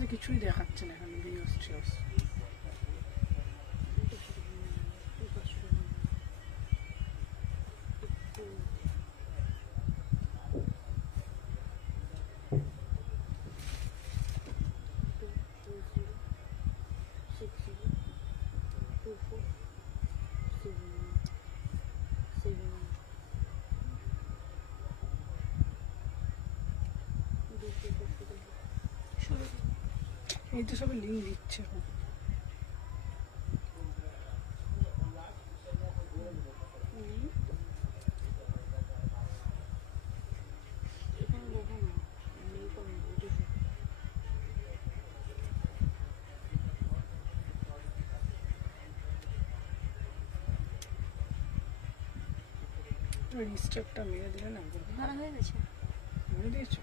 কাছে কিছুই দেখাচ্ছে না এখন ভিউস টিউস। এই তো সব লিঙ্ক দিচ্ছে এখন। রিস্টার্টটা মেরে দিলে না হয়ে গেছে, মেরে দিয়েছো।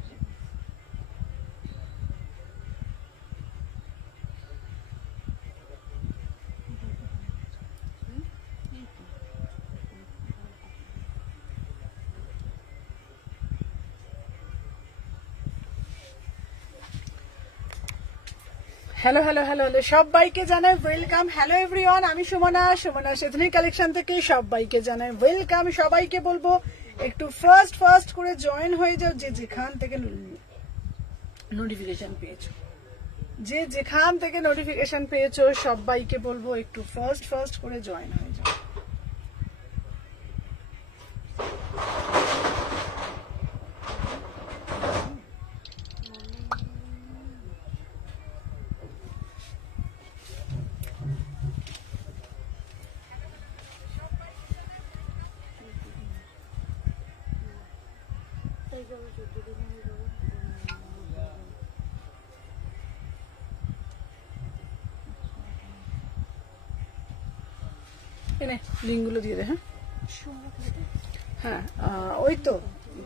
হ্যালো হ্যালো হ্যালো হ্যালো সবাইকে জানাই ওয়েলকাম। হ্যালো এভরিওয়ান, আমি সুমনা, সুমনা এথনিক কালেকশন থেকে সবাইকে জানাই ওয়েলকাম। সবাইকে বলবো একটু ফার্স্ট করে জয়েন হয়ে যাও, যে যেখান থেকে নোটিফিকেশন পেয়েছো, যে যেখান থেকে নোটিফিকেশন পেয়েছো সবাইকে বলবো একটু ফার্স্ট করে জয়েন হয়ে যাও। লিঙ্কগুলো দিয়ে দে। হ্যাঁ ওই তো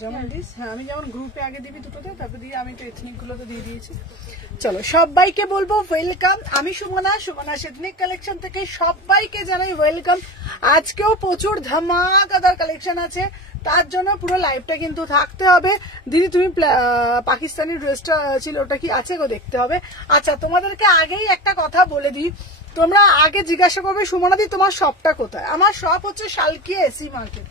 যেমন দিস, হ্যাঁ আমি যেমন গ্রুপে আগে দিবি দুটোতে, তারপর দিয়ে আমি তো এথনিক গুলোতে দিয়ে দিয়েছি। চলো সবাইকে বলবো ওয়েলকাম। আমি সুমনা, সুমনা এথনিক কালেকশন থেকে সবাইকে জানাই ওয়েলকাম। আজকেও প্রচুর ধামাকাদার কালেকশন আছে, তার জন্য পুরো লাইভটা কিন্তু থাকতে হবে। দিদি তুমি পাকিস্তানি ড্রেসটা ছিল ওটা কি আছে গো, দেখতে হবে। আচ্ছা তোমাদেরকে আগেই একটা কথা বলে দিই, তোমরা আগে জিজ্ঞাসা করবে সুমনাদি তোমার শপটা কোথায়। আমার শপ হচ্ছে শালকিয়া এসি মার্কেট।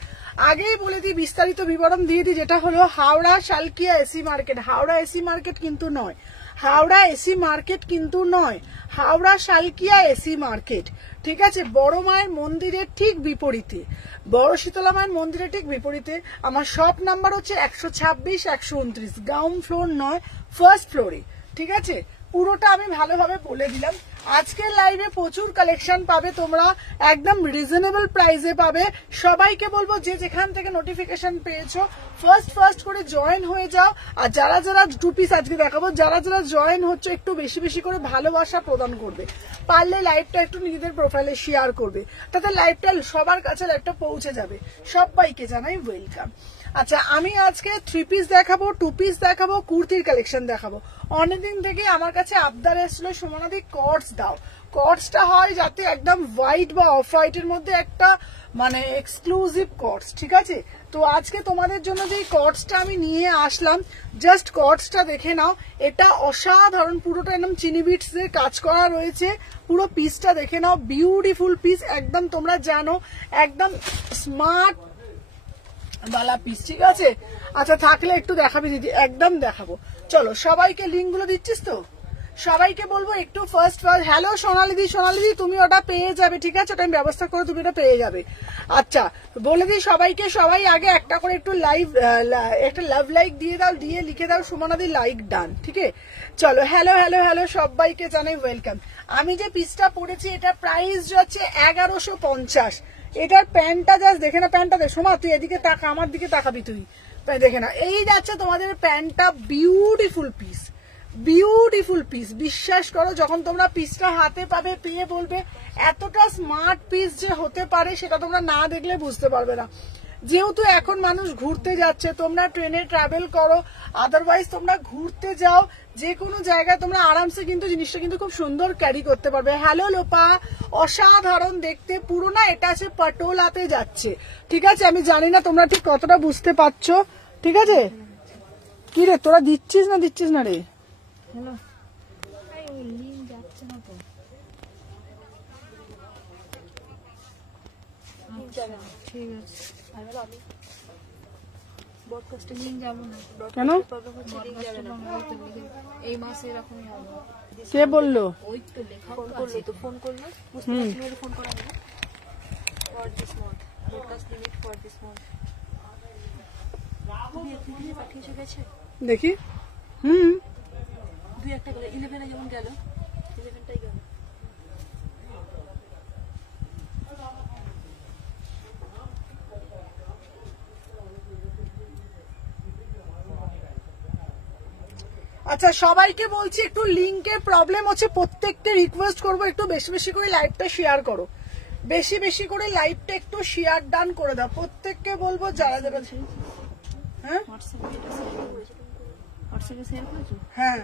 আগেই বলে দিই, বিস্তারিত বিবরণ দিয়ে দিই, যেটা হলো Howrah Salkia AC market. Howrah AC market কিন্তু নয়, হাওড়া এসি মার্কেট কিন্তু নয়, হাওড়া শালকিয়া এসি মার্কেট, ঠিক আছে। বড় মায়ের মন্দিরের ঠিক বিপরীতে, বড় শীতলা মায়ের মন্দিরের ঠিক বিপরীতে। আমার শপ নাম্বার হচ্ছে 126 129, গ্রাউন্ড ফ্লোর নয়, ফার্স্ট ফ্লোরে, ঠিক আছে। পুরোটা আমি ভালোভাবে বলে দিলাম। আজকের লাইভে প্রচুর কালেকশন পাবে তোমরা, একদম রিজনেবল প্রাইসে পাবে। সবাইকে বলবো যে যেখান থেকে নোটিফিকেশন পেয়েছো ফার্স্ট করে জয়েন হয়ে যাও। আর যারা যারা 2 পিস আজকে দেখাবো, যারা যারা জয়েন হচ্ছে একটু বেশি করে ভালোবাসা প্রদান করবে, পারলে লাইভটা একটু নিজেদের প্রোফাইলে শেয়ার করবে, তাতে লাইভটা সবার কাছে লাইভটা পৌঁছে যাবে। সবাইকে জানাই ওয়েলকাম। আচ্ছা আমি আজকে 3 পিস দেখাবো, 2 পিস দেখাবো, কুর্তির কালেকশন দেখাবো। অনেকদিন থেকে আমার কাছে আবদার এসেছিল সুমনাদি কটস দাও, কটসটা হয় যাতে একদম হোয়াইট বা অফ হোয়াইটের মধ্যে একটা মানে এক্সক্লুসিভ কটস, ঠিক আছে। তো আজকে তোমাদের জন্য যে কটসটা আমি নিয়ে আসলাম, জাস্ট কটসটা দেখে নাও, এটা অসাধারণ, পুরোটা একদম চিনি বিটস এর কাজ করা রয়েছে। পুরো পিসটা দেখে নাও, বিউটিফুল পিস, একদম তোমরা জানো একদম স্মার্ট বালা পিস, ঠিক আছে। আচ্ছা থাকলে একটু দেখাবি দিদি, একদম দেখাবো। চলো সবাইকে লিঙ্কগুলো দিচ্ছিস তো, সবাইকে বলবো একটু ফার্স্ট। হ্যালো সোনালিদি, সোনালিদি তুমি ওটা পেয়ে যাবে, ঠিক আছে, ওটা আমি ব্যবস্থা করে তুমি ওটা পেয়ে যাবে। আচ্ছা বলে দিই সবাইকে, সবাই আগে একটা করে একটু লাইভ একটা লাভ লাইক দিয়ে দাও, দিয়ে লিখে দাও সুমনাদি লাইক ডান, ঠিক আছে। চলো হ্যালো হ্যালো হ্যালো সবাইকে জানাই ওয়েলকাম। আমি যে পিসটা পড়েছি এটা প্রাইস যাচ্ছে 1150। এটার প্যান্টটা জাস্ট দেখে না, প্যান্টটা দেখ সোমা, তুই এদিকে তাকা, আমার দিকে তাকাবি তুই, দেখে না। এই যাচ্ছে তোমাদের প্যান্টটা, বিউটিফুল পিস, বিউটিফুল পিস। বিশ্বাস করো যখন তোমরা পিসটা হাতে পাবে, পেয়ে বলবে এতটা স্মার্ট পিস যে হতে পারে, সেটা তোমরা না দেখলে বুঝতে পারবে না। যেহেতু এখন মানুষ ঘুরতে যাচ্ছে, তোমরা ট্রেনে ট্রাভেল করো, আদারওয়াইজ তোমরা ঘুরতে যাও, যে কোনো জায়গায় তোমরা আরামসে কিন্তু জিনিসটা কিন্তু খুব সুন্দর ক্যারি করতে পারবে। হ্যালো লোপা, অসাধারণ দেখতে, পুরো না এটা আছে পাটোলাতে যাচ্ছে, ঠিক আছে। আমি জানি না তোমরা ঠিক কতটা বুঝতে পারছো, ঠিক আছে। কি রে তোরা দিচ্ছিস না রে? হ্যালো লিংক যাবে না। ঠিক আছে আর হলো আমি ব্রডকাস্টে লিঙ্ক যাবো না কেন প্রবলেম হচ্ছে লিংক যাবে না। এই মাসে এরকমই হবে কে বললো ওই তো লেখা ফোন করলো তো ফোন করলো বুঝতে পারছি না ফোন করা হবে for this month broadcast limit for this month. তুমি এপ্রিলে পাঠিয়েছো গেছে দেখি। 2-1টা করে 11 যেমন গেল 11টাই গেল। আচ্ছা সবাইকে বলছি একটু লিংকের প্রবলেম হচ্ছে, প্রত্যেককে রিকোয়েস্ট করবো একটু বেশি বেশি করে লাইভটা শেয়ার করো, বেশি বেশি করে লাইভটা একটু শেয়ার ডান করে দাও, প্রত্যেককে বলবো যারা যারা। হ্যাঁ হোয়াটসঅ্যাপে শেয়ার করেছো? হ্যাঁ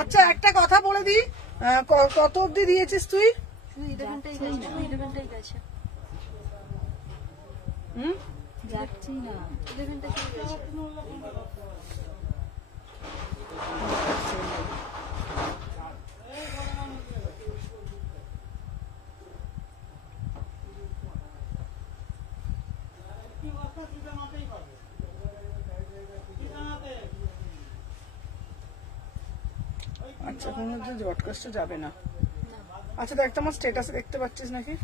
আচ্ছা একটা কথা বলে দিই, কত অবধি দিয়েছিস তুই? শুধু 11টাই গেছে, শুধু 11টাই গেছে। যাচ্ছি না 11টা কি গেছে? আচ্ছা কোনো ব্রডকাস্টে যাবে না। আচ্ছা দেখ তোমার স্ট্যাটাস দেখতে পাচ্ছিস নাকি?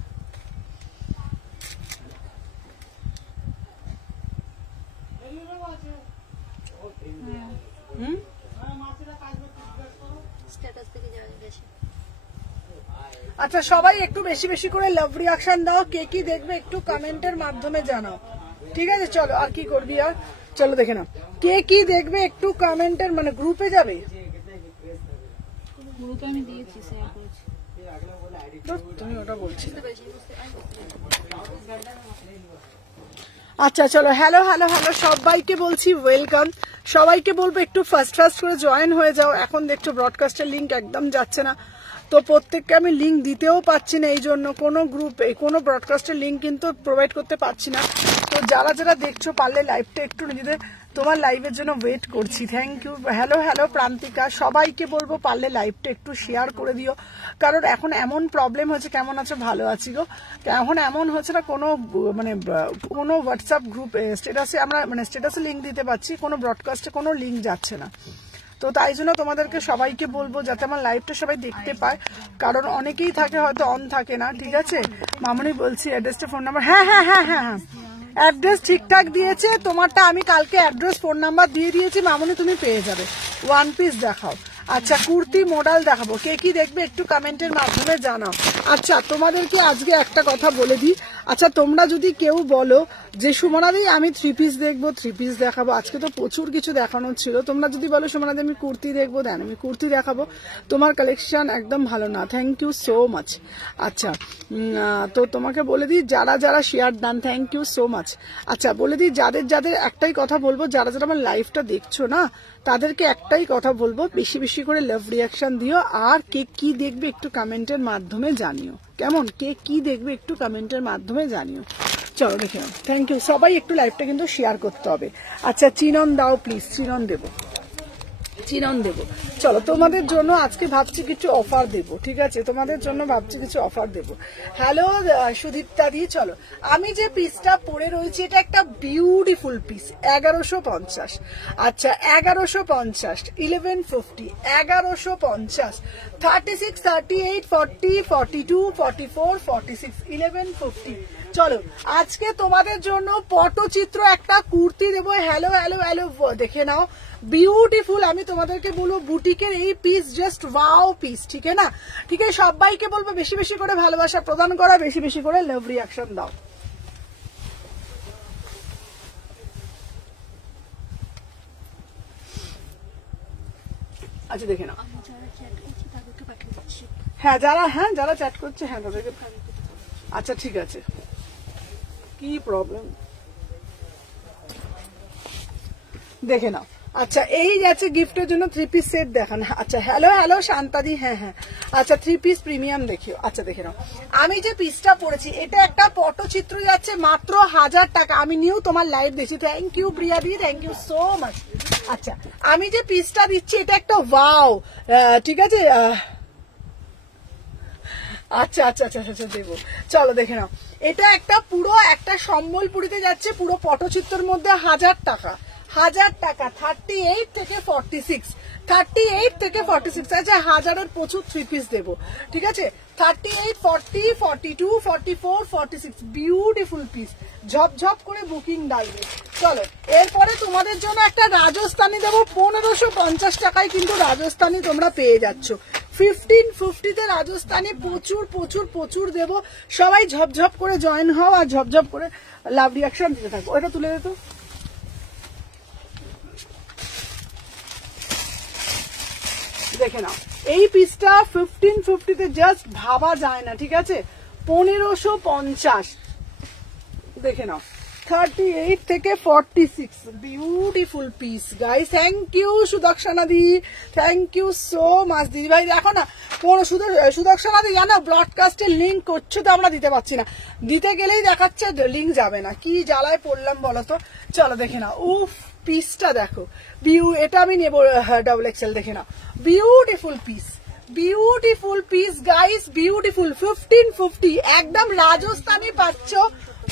স্ট্যাটাস থেকে গেছে। আচ্ছা সবাই একটু বেশি বেশি করে লাভ রিয়াকশন দাও, কে কি দেখবে একটু কমেন্টের মাধ্যমে জানাও, ঠিক আছে? চলো আর কি করবি আর, চলো দেখে নাও কে কি দেখবে একটু কমেন্টের, মানে গ্রুপে যাবে। গ্রুপে আমি দিয়েছি, শেয়ার করেছি। তুমি ওটা বলছি। আচ্ছা চলো, হ্যালো হ্যালো হ্যালো সবাইকে বলছি ওয়েলকাম, সবাইকে বলবো একটু ফার্স্ট করে জয়েন হয়ে যাও। এখন দেখছো ব্রডকাস্টের লিঙ্ক একদম যাচ্ছে না, তো প্রত্যেককে আমি লিঙ্ক দিতেও পাচ্ছি না, এই জন্য কোনো গ্রুপে কোনো ব্রডকাস্টের লিঙ্ক কিন্তু প্রোভাইড করতে পারছি না। তো যারা যারা দেখছো পারলে লাইভটা একটু নিজেদের, তোমার লাইভের জন্য ওয়েট করছি। Thank you. Hello hello Prantika, সবাইকে বলবো পারলে লাইভটা একটু শেয়ার করে দিও, কারণ এখন এমন প্রবলেম হচ্ছে। কেমন আছো? ভালো আছি গো। এখন এমন হচ্ছে না কোনো মানে কোনো হোয়াটসঅ্যাপ গ্রুপ স্ট্যাটাসে আমরা মানে স্ট্যাটাসে লিঙ্ক দিতে পারছি, কোনো ব্রডকাস্টে কোনো লিঙ্ক যাচ্ছে না। তো তাই জন্য তোমাদেরকে সবাইকে বলবো যাতে আমার লাইভটা সবাই দেখতে পায়, কারণ অনেকেই থাকে হয়তো অন থাকে না, ঠিক আছে? মামনি বলছি অ্যাড্রেসটা ফোন নাম্বার, হ্যাঁ হ্যাঁ হ্যাঁ হ্যাঁ হ্যাঁ অ্যাড্রেস ঠিকঠাক দিয়েছে, তোমারটা আমি কালকে অ্যাড্রেস ফোন নাম্বার দিয়ে দিয়েছি মামনি, তুমি পেয়ে যাবে। ওয়ান পিস দেখাও। আচ্ছা কুর্তি মডেল দেখাবো, কে কি দেখবে একটু কমেন্টের মাধ্যমে জানাও। আচ্ছা তোমাদেরকে আজকে একটা কথা বলে দিই, আচ্ছা তোমরা যদি কেউ বলো যে সুমনাদি আমি 3 পিস দেখবো, 3 পিস দেখাবো, আজকে তো প্রচুর কিছু দেখানোর ছিল, তোমরা যদি বলো সুমনাদি আমি কুর্তি দেখবো, দেন আমি কুর্তি দেখাবো। তোমার কালেকশন একদম ভালো না, থ্যাংক ইউ সো মাচ। আচ্ছা তো তোমাকে বলে দিই যারা যারা শেয়ার দেন, থ্যাংক ইউ সো মাচ। আচ্ছা বলে দিই যাদের যাদের একটাই কথা বলবো, যারা যারা আমার লাইভটা দেখছো না তাদেরকে একটাই কথা বলবো, বেশি বেশি করে লাভ রিয়াকশন দিও, আর কে কি দেখবে একটু কমেন্টের মাধ্যমে জানিও, কেমন? কে কি দেখবে একটু কমেন্টের মাধ্যমে জানিও। চলো দেখে নাও, থ্যাংক ইউ। সবাই একটু লাইভটা কিন্তু শেয়ার করতে হবে। আচ্ছা চিনন দাও প্লিজ, চিনন দেবো, চিনন দেবো। চলো তোমাদের জন্য আজকে ভাবছি কিছু অফার দেব, ঠিক আছে? তোমাদের জন্য ভাবছি কিছু অফার দেব। হ্যালো সুদীপ্তা দি, চলো আমি যে পিসটা পরে রয়েছি এটা একটা বিউটিফুল পিস, 1150। আচ্ছা 1150, 1150, 1150, 36, 38, 40, 42, 44, 46, 1150। চলো আজকে তোমাদের জন্য পটচিত্র একটা কুর্তি দেবো। হ্যালো হ্যালো হ্যালো দেখে নাও, বিউটিফুল। আমি তোমাদেরকে বলবো বুটিকের এই পিস জাস্ট ওয়াও পিস, ঠিক আছে না? ঠিক আছে, সবাইকে বলবো বেশি বেশি করে ভালোবাসা প্রদান করা, বেশি বেশি করে লাভ রিয়াকশন দাও। আচ্ছা দেখে নাও, হ্যাঁ যারা চ্যাট করছে হ্যাঁ তাদেরকে। আচ্ছা ঠিক আছে, কি প্রবলেম দেখে নাও। আচ্ছা এই যাচ্ছে গিফটের জন্য 3 পিস সেট দেখান। আচ্ছা হ্যালো হ্যালো শান্তাদি, হ্যাঁ হ্যাঁ আচ্ছা 3 পিস প্রিমিয়াম দেখিও। আচ্ছা দেখে নাও, আমি যে পিসটা পরেছি এটা একটা পটচিত্র যাচ্ছে মাত্র 1000 টাকা। আমি নিউ তোমার লাইভ দেখছি, থ্যাংক ইউ প্রিয়াদি, থ্যাংক ইউ সো মাচ। আচ্ছা আমি যে পিসটা দিচ্ছি এটা একটা ওয়াও, ঠিক আছে? আচ্ছা আচ্ছা আচ্ছা আচ্ছা দেবো, চলো দেখে নাও। এটা একটা পুরো একটা সম্বলপুরিতে যাচ্ছে, পুরো পটচিত্রের মধ্যে 1000 টাকা, 1000 টাকা 38 থেকে 46, 38 থেকে 46। আচ্ছা 1000-এর প্রচুর 3 পিস দেবো, ঠিক আছে। 38, 40, 42, 44, 46 বিউটিফুল পিস, ঝপঝপ করে বুকিং ডালবে। চলো এরপরে তোমাদের জন্য একটা রাজস্থানি দেবো 1550 টাকায়, কিন্তু রাজস্থানি তোমরা পেয়ে যাচ্ছ। 1550-তে রাজস্থানি প্রচুর প্রচুর প্রচুর দেবো। সবাই ঝপঝপ করে জয়েন হও আর ঝপঝপ করে লাভ রিয়াকশন দিতে থাকো। ওটা তুলে দে তো। দেখে নাও এই পিসটা 1550-তে জাস্ট ভাবা যায় না, ঠিক আছে। 1550 দেখে নাও। 38 থেকে 46 beautiful piece guys. Thank you Sudarshana দি, থ্যাংক ইউ সো মাচ দিদি ভাই। দেখো না সুদর্শনা দি জানো ব্রডকাস্টের লিঙ্ক করছো তো আমরা দিতে পারছি না, দিতে গেলেই দেখাচ্ছে লিঙ্ক যাবে না, কি জ্বালায় পড়লাম বলতো। চলো দেখে নাও, উফ পিসটা দেখো, এটা আমি নেবো ডাবল এক্সেল। দেখে নাও beautiful piece, beautiful piece guys, beautiful. 1550 একদম রাজস্থানি পাচ্ছ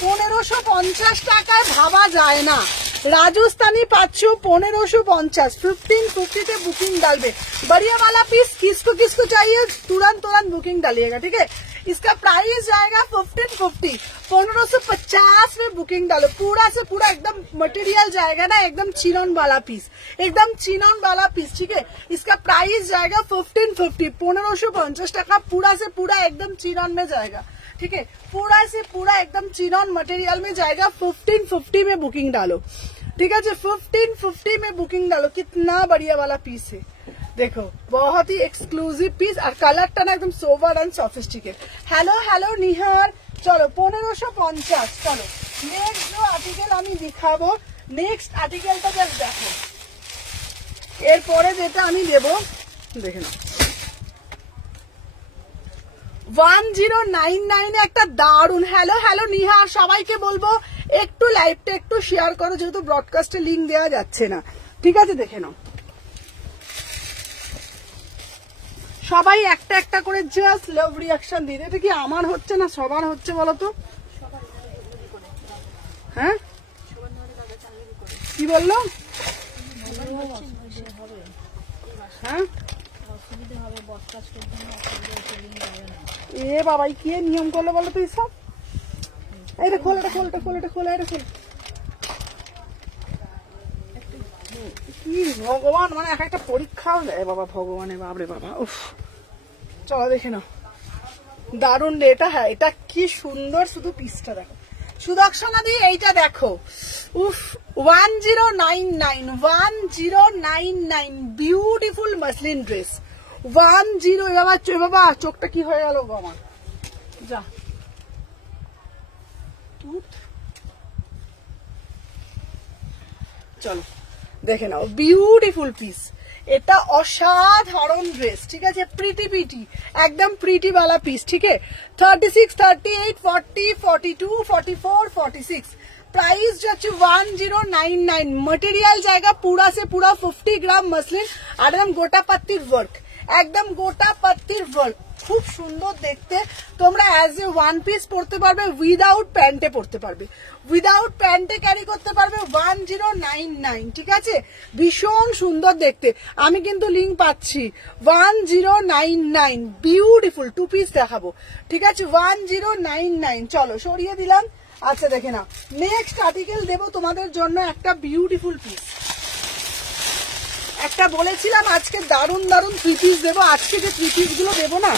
1550 টাকায়, ভাবা যায় না। राजस्थानी पाच्चो 1550 1550 बुकिंग डालबे। बढ़िया वाला पीस किसको किसको चाहिए तुरंत बुकिंग डालिएगा, ठीक है। इसका प्राइस जाएगा 1550, 1550 में बुकिंग डालो। पूरा से पूरा एकदम मटेरियल जाएगा ना, एकदम चिनॉन वाला पीस, एकदम चिनॉन वाला पीस, ठीक है। इसका प्राइस जाएगा 1550, 1550 टका। पूरा से पूरा एकदम चिनॉन में जाएगा, ठीक है। पूरा से पूरा एकदम चिनॉन मटेरियल में जाएगा। 1550 में बुकिंग डालो, ठीक है जी। 1550 में बुकिंग डालो। कितना बढ़िया वाला पीस है, देखो बहुत ही एक्सक्लूसिव पीस। और कलरটা ना एकदम सोवर एंड सॉफिस्टिकेट। हेलो हेलो निहार, चलो 1550। चलो नेक्स्ट जो आर्टिकल আমি দেখাবো, নেক্সট আর্টিকেলটা জাস্ট দেখো। এরপরে যেটা আমি দেব দেখে নাও, 1099 একটা দারুন। হ্যালো হ্যালো নিহার, সবাইকে বলবো একটু লাইভটা একটু শেয়ার করো, যেহেতু ব্রডকাস্টে লিংক দেওয়া যাচ্ছে না, ঠিক আছে। দেখে নাও সবাই একটা একটা করে জাস্ট লাভ রিঅ্যাকশন দিন। এটা কি আমার হচ্ছে না সবার হচ্ছে বলো তো? হ্যাঁ কি বললো? হ্যাঁ এ বাবা কি নিয়ম করলো বলো তো সব? এটা খোল, এটা খোল, এটা খোল, এটা খোল, এটা খোল। কি ভগবান, মানে এক একটা পরীক্ষাও দেয় বাবা ভগবানের, বাপরে বাবা। উফ চলো দেখে নাও, দারুণ রে এটা। হ্যাঁ এটা কি সুন্দর, শুধু পিসটা দেখো। সুদর্শনা দি এইটা দেখো, উফ 1099 1099 বিউটিফুল মাসলিন ড্রেস 10। বাবা চোখটা কি হয়ে গেল গো আমার, যা চলো দেখে নাও বিউটিফুল পিস। এটা অসাধারণ ড্রেস, ঠিক আছে। প্রিটি পিটি একদম প্রিটি वाला পিস, ঠিক है। 36 38 40 42 44 46 प्राइस যাচ্ছে 1099। मटेरियल जाएगा पूरा से पूरा 50 ग्राम मसलिन और एकदम गोटा पत्तीर वर्क, একদম গোটা পাত্তির ওয়ার্ক, খুব সুন্দর দেখতে। তোমরা অ্যাজ এ ওয়ান পিস পড়তে পারবে, উইদাউট প্যান্টে পড়তে পারবে, উইদাউট প্যান্টে ক্যারি করতে পারবে। 1099, ঠিক আছে। ভীষণ সুন্দর দেখতে। আমি কিন্তু লিঙ্ক পাচ্ছি 1099 বিউটিফুল টু পিস দেখাবো, ঠিক আছে। 1099 চলো সরিয়ে দিলাম। আচ্ছা দেখে নাও নেক্সট আর্টিকেল দেবো তোমাদের জন্য একটা বিউটিফুল পিস। একটা বলেছিলাম আজকে দারুন দারুন 3 পিস দেবো, আজকে যে 3 পিস গুলো দেবো না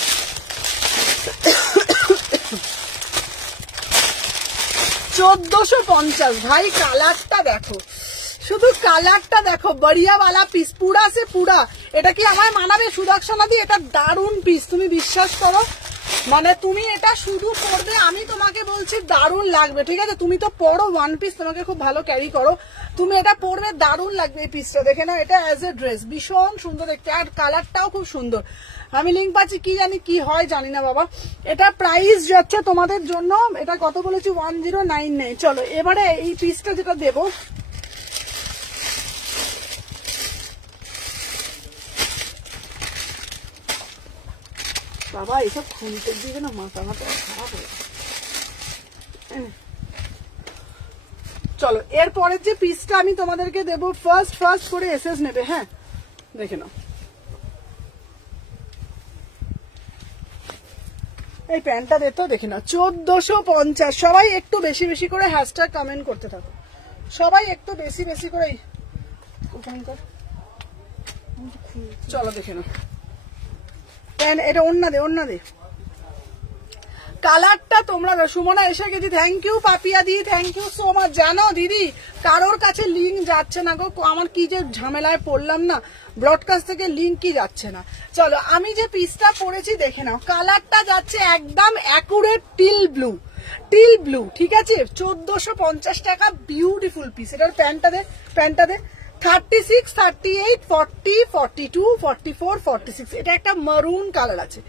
1450। ভাই কালারটা দেখো, শুধু কালারটা দেখো, বড়িয়া वाला পিস পুরা সে পুরা। এটা কি আমার মানাবে সুদর্শনা দি? এটা দারুন পিস, তুমি বিশ্বাস করো, মানে তুমি এটা শুধু পরবে, আমি তোমাকে বলছি দারুণ লাগবে, ঠিক আছে। তুমি তো পরো ওয়ান পিস, তোমাকে খুব ভালো ক্যারি করো, তুমি এটা পরবে দারুণ লাগবে। এই পিসটা দেখে নাও, এটা অ্যাজ এ ড্রেস ভীষণ সুন্দর দেখতে, আর কালারটাও খুব সুন্দর। আমি লিঙ্ক পাচ্ছি, কি জানি কি হয় জানি না বাবা। এটা প্রাইস যাচ্ছে তোমাদের জন্য, এটা কত বলেছি 1099। চলো এবারে এই পিসটা যেটা দেবো, বাবা এইসব খুনতে দিবে না, মাথা মাথা খারাপ হয়ে যায়। চলো এরপরের যে পিসটা আমি তোমাদেরকে দেবো, ফার্স্ট করে এসএস নেবে। হ্যাঁ দেখে নাও, এই প্যান্টটা দে তো, দেখে নাও 1450। সবাই একটু বেশি বেশি করে হ্যাশট্যাগ কমেন্ট করতে থাকো, সবাই একটু বেশি বেশি করে। ওখানকার চলো দেখে নাও, এটা ওন্না দে কালারটা তোমরা। সুমনা এসে গেছি, থ্যাংক ইউ পাপিয়া দি, থ্যাংক ইউ সো মাচ। জানো দিদি কারোর কাছে লিঙ্ক যাচ্ছে না গো, আমার কি যে ঝামেলায় পড়লাম না, ব্রডকাস্ট থেকে লিঙ্ক কি যাচ্ছে না। চলো আমি যে পিসটা পরেছি দেখে নাও, কালারটা যাচ্ছে একদম অ্যাকুরেট টিল ব্লু, ঠিক আছে? 1450 টাকা, বিউটিফুল পিস। এটার প্যান্টটা দে 36, 38, 40, 42, 44, 46। এটা একটা মারুন কালার আছে,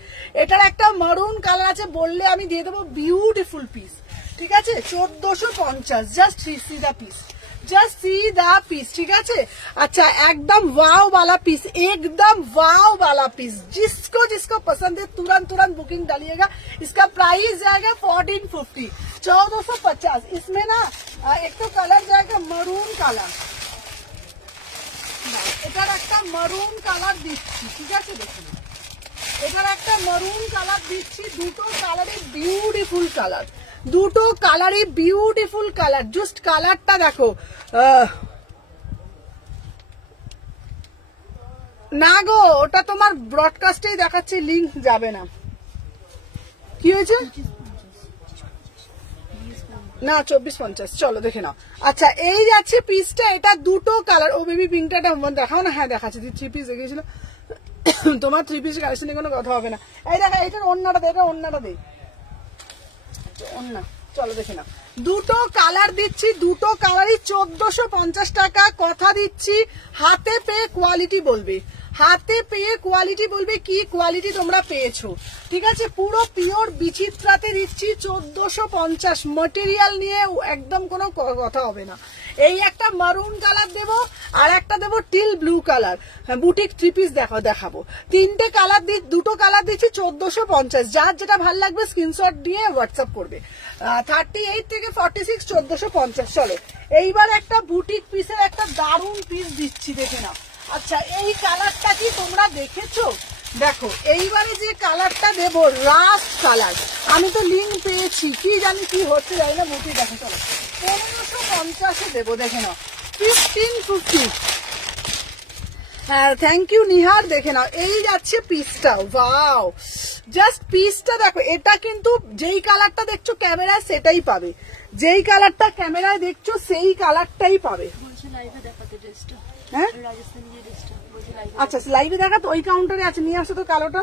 এটার একটা মারুন কালার আছে, বললে আমি দিয়ে দেবো। বিউটিফুল পিস, ঠিক আছে? 1450, জাস্ট সি দা পিস, ঠিক আছে? আচ্ছা একদম वाव वाला पीस, एकदम वाव वाला पीस। जिसको पसंद है तुरंत बुकिंग डालिएगा। इसका प्राइस जाएगा 1450, 1450। इसमें ना एक तो कलर जाएगा मरून कालर, এটার একটা মারুন কালার দিচ্ছি, ঠিক আছে? দেখুন এটার একটা মারুন কালার দিচ্ছি, দুটো কালারই বিউটিফুল কালার। জাস্ট কালারটা দেখো। না গো ওটা তোমার ব্রডকাস্টেই দেখাচ্ছে, লিংক যাবে না। কি হয়েছে? না 2450। চলো দেখে নাও। আচ্ছা এই যাচ্ছে পিসটা, এটা দুটো কালার। ও বেবি পিঙ্কটা দেখাও না। হ্যাঁ দেখাচ্ছে, 3 পিস দেখেছিল তোমার। 3 পিস কালেকশনে কোনো কথা হবে না। এই দেখা, এটার ওন্নাটা দে, ওন্না। চলো দেখে নাও, দুটো কালার দিচ্ছি, দুটো কালারই 1450 টাকা। কথা দিচ্ছি হাতে পেয়ে কোয়ালিটি বলবে, কি কোয়ালিটি তোমরা পেয়েছো, ঠিক আছে? পুরো পিওর বিচিত্রাতে দিচ্ছি 1450। মেটেরিয়াল নিয়ে একদম কোনো কথা হবে না। এই একটা মারুন কালার দেবো, আর একটা দেবো teal blue colour, boutique 3 piece দেখাবো। তিনটে কালার দুটো কালার দিচ্ছি 1450। যার যেটা ভালো লাগবে স্ক্রিনশট দিয়ে হোয়াটসঅ্যাপ করবে। 38 থেকে 46, 1450। চলো এইবার একটা বুটিক পিসের একটা দারুণ পিস দিচ্ছি, দেখে নাও। আচ্ছা এই কালারটা কি তোমরা দেখেছো? দেখো এইবারে যে কালারটা দেবো রাস্ট কালার, আমি তো লিঙ্ক পেয়েছি, কি জানি কি হচ্ছে জানি না। বুটি দেখো, চলো 1550 দেবো, দেখে নাও 1550। হ্যাঁ থ্যাংক ইউ নিহার। দেখে নাও এই যাচ্ছে পিসটা, ওয়াও জাস্ট পিসটা দেখো। এটা কিন্তু যেই কালারটা দেখছো ক্যামেরায় সেটাই পাবে, যেই কালারটা ক্যামেরায় দেখছো সেই কালারটাই পাবে। হ্যাঁ আচ্ছা লাইভে দেখা তো, ওই কাউন্টারে আছে, নিয়ে আসো তো কালোটা।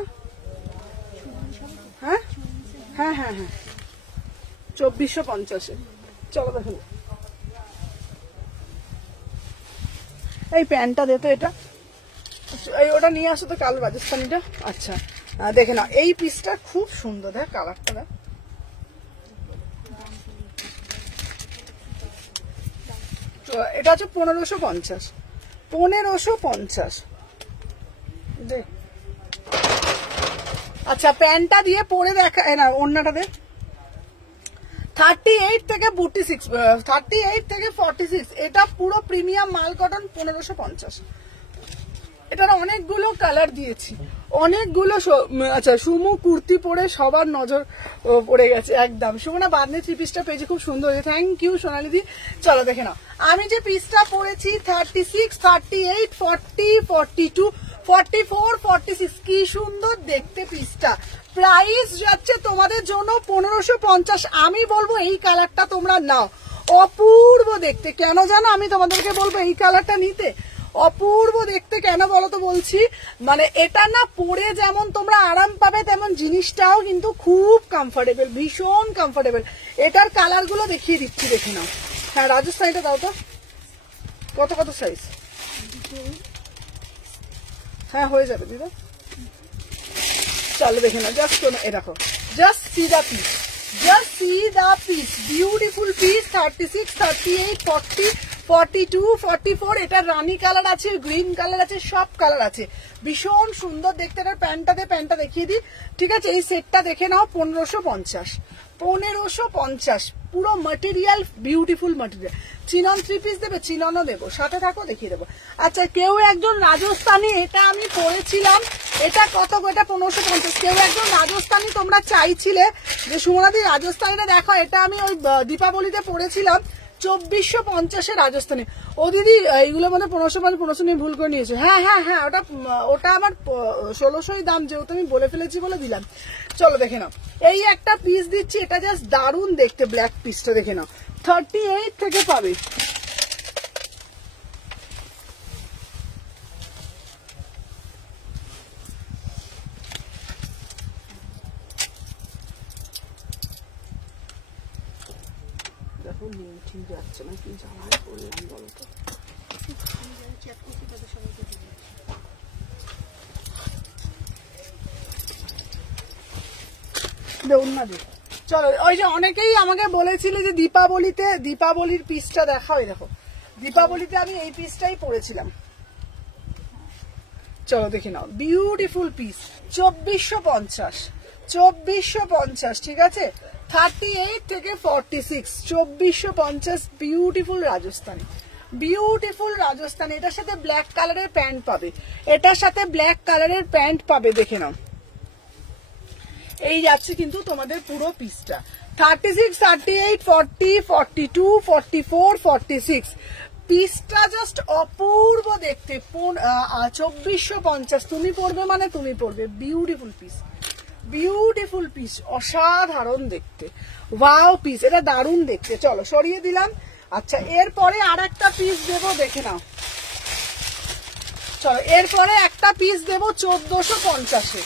হ্যাঁ 2450। চলো দেখো এই প্যান্টটা দে তো, এটা ওটা নিয়ে আসো তো, কালো রাজস্থানিটা। আচ্ছা দেখে নাও এই পিসটা খুব সুন্দর, দেখ কালারটা দেখ। এটা হচ্ছে 1550। দেখ আচ্ছা প্যান্টটা দিয়ে পরে দেখা না, ওন্নাটা দে। 38 থেকে 46, 38 থেকে 46। এটা পুরো প্রিমিয়াম মাল কটন, 1550। এটার অনেকগুলো কালার দিয়েছি, অনেকগুলো। আচ্ছা সুমু কুর্তি পরে সবার নজর পড়ে গেছে একদম। সুমনা বাদনে 3 পিসটা পেয়েছি, খুব সুন্দর হয়েছে, থ্যাংক ইউ সোনালিদি। চলো দেখে নাও আমি যে পিসটা পরেছি 36, 38, 40, 42, 44, 46। কি সুন্দর দেখতে পিসটা। প্রাইস যাচ্ছে তোমাদের জন্য 1550। আমি বলবো এই কালারটা তোমরা নাও, অপূর্ব দেখতে। কেন জানো আমি তোমাদেরকে বলবো এই কালারটা নিতে? অপূর্ব দেখতে কেন বলো তো বলছি, মানে এটা না পরে যেমন তোমরা আরাম পাবে, তেমন জিনিসটাও কিন্তু খুব কমফোর্টেবল, ভীষণ কমফোর্টেবল। এটার কালার গুলো দেখিয়ে দিচ্ছি, দেখে নাও। হ্যাঁ রাজস্থানিটা দাও তো, কত সাইজ? হ্যাঁ হয়ে যাবে দিদা। চলো দেখে নাও, জাস্ট এ দেখো, জাস্ট সি দা পিস, বিউটিফুল পিস। 36, 38, 40, 42, 44, এটা রানী কালার আছে, গ্রিন কালার আছে, সব কালার আছে, ভীষণ সুন্দর দেখতে। এটার প্যান্টটা দেখিয়ে দিই, ঠিক আছে? এই সেটটা দেখে নাও, 1550, 1550, পুরো material beautiful material. Chinon 3 piece দেবে, চিননও দেবো, সাথে থাকো দেখিয়ে দেবো। আচ্ছা, কেউ একজন রাজস্থানী, এটা আমি পরেছিলাম, এটা কত? এটা 1550। কেউ একজন রাজস্থানী তোমরা চাইছিলে যে সুমনাদি রাজস্থানীটা দেখো, এটা আমি ওই দীপাবলিতে পরেছিলাম, 2450 রাজস্থানী। ও দিদি এইগুলো মানে 1550 নিয়ে ভুল করে নিয়েছে। হ্যাঁ হ্যাঁ হ্যাঁ, ওটা আমার 1600 দাম, যেহেতু আমি বলে ফেলেছি বলে দিলাম। চলো দেখে নাও, এই একটা পিস দিচ্ছি, এটা জাস্ট দারুণ দেখতে, ব্ল্যাক পিসটা দেখে নাও, 38 থেকে পাবে। দেখো ঠিক যাচ্ছে না, কি জ্বালায় করলাম বলতো। চলো, ওই যে অনেকেই আমাকে বলেছিলে যে দীপাবলির পিসটা দেখাও, এই দেখো দীপাবলিতে আমি এই পিসটাই পরেছিলাম। চলো দেখে নাও, বিউটিফুল পিস, 2450, ঠিক আছে? 38 থেকে 46, 2450, বিউটিফুল রাজস্থানী, বিউটিফুল রাজস্থানী। এটার সাথে ব্ল্যাক কালারের প্যান্ট পাবে, এটার সাথে ব্ল্যাক কালারের প্যান্ট পাবে, দেখে নাও। এই যাচ্ছে কিন্তু তোমাদের পুরো পিসটা, 36, 38, 40, 42, 44, 46, পিসটা জাস্ট অপূর্ব দেখতে। 2450, তুমি পরবে মানে তুমি পরবে, বিউটিফুল পিস, বিউটিফুল পিস, অসাধারণ দেখতে, ওয়াও পিস, এটা দারুণ দেখতে। চলো সরিয়ে দিলাম। আচ্ছা, এরপরে আর একটা পিস দেবো, দেখে নাও। চলো, এরপরে একটা পিস দেবো 1450,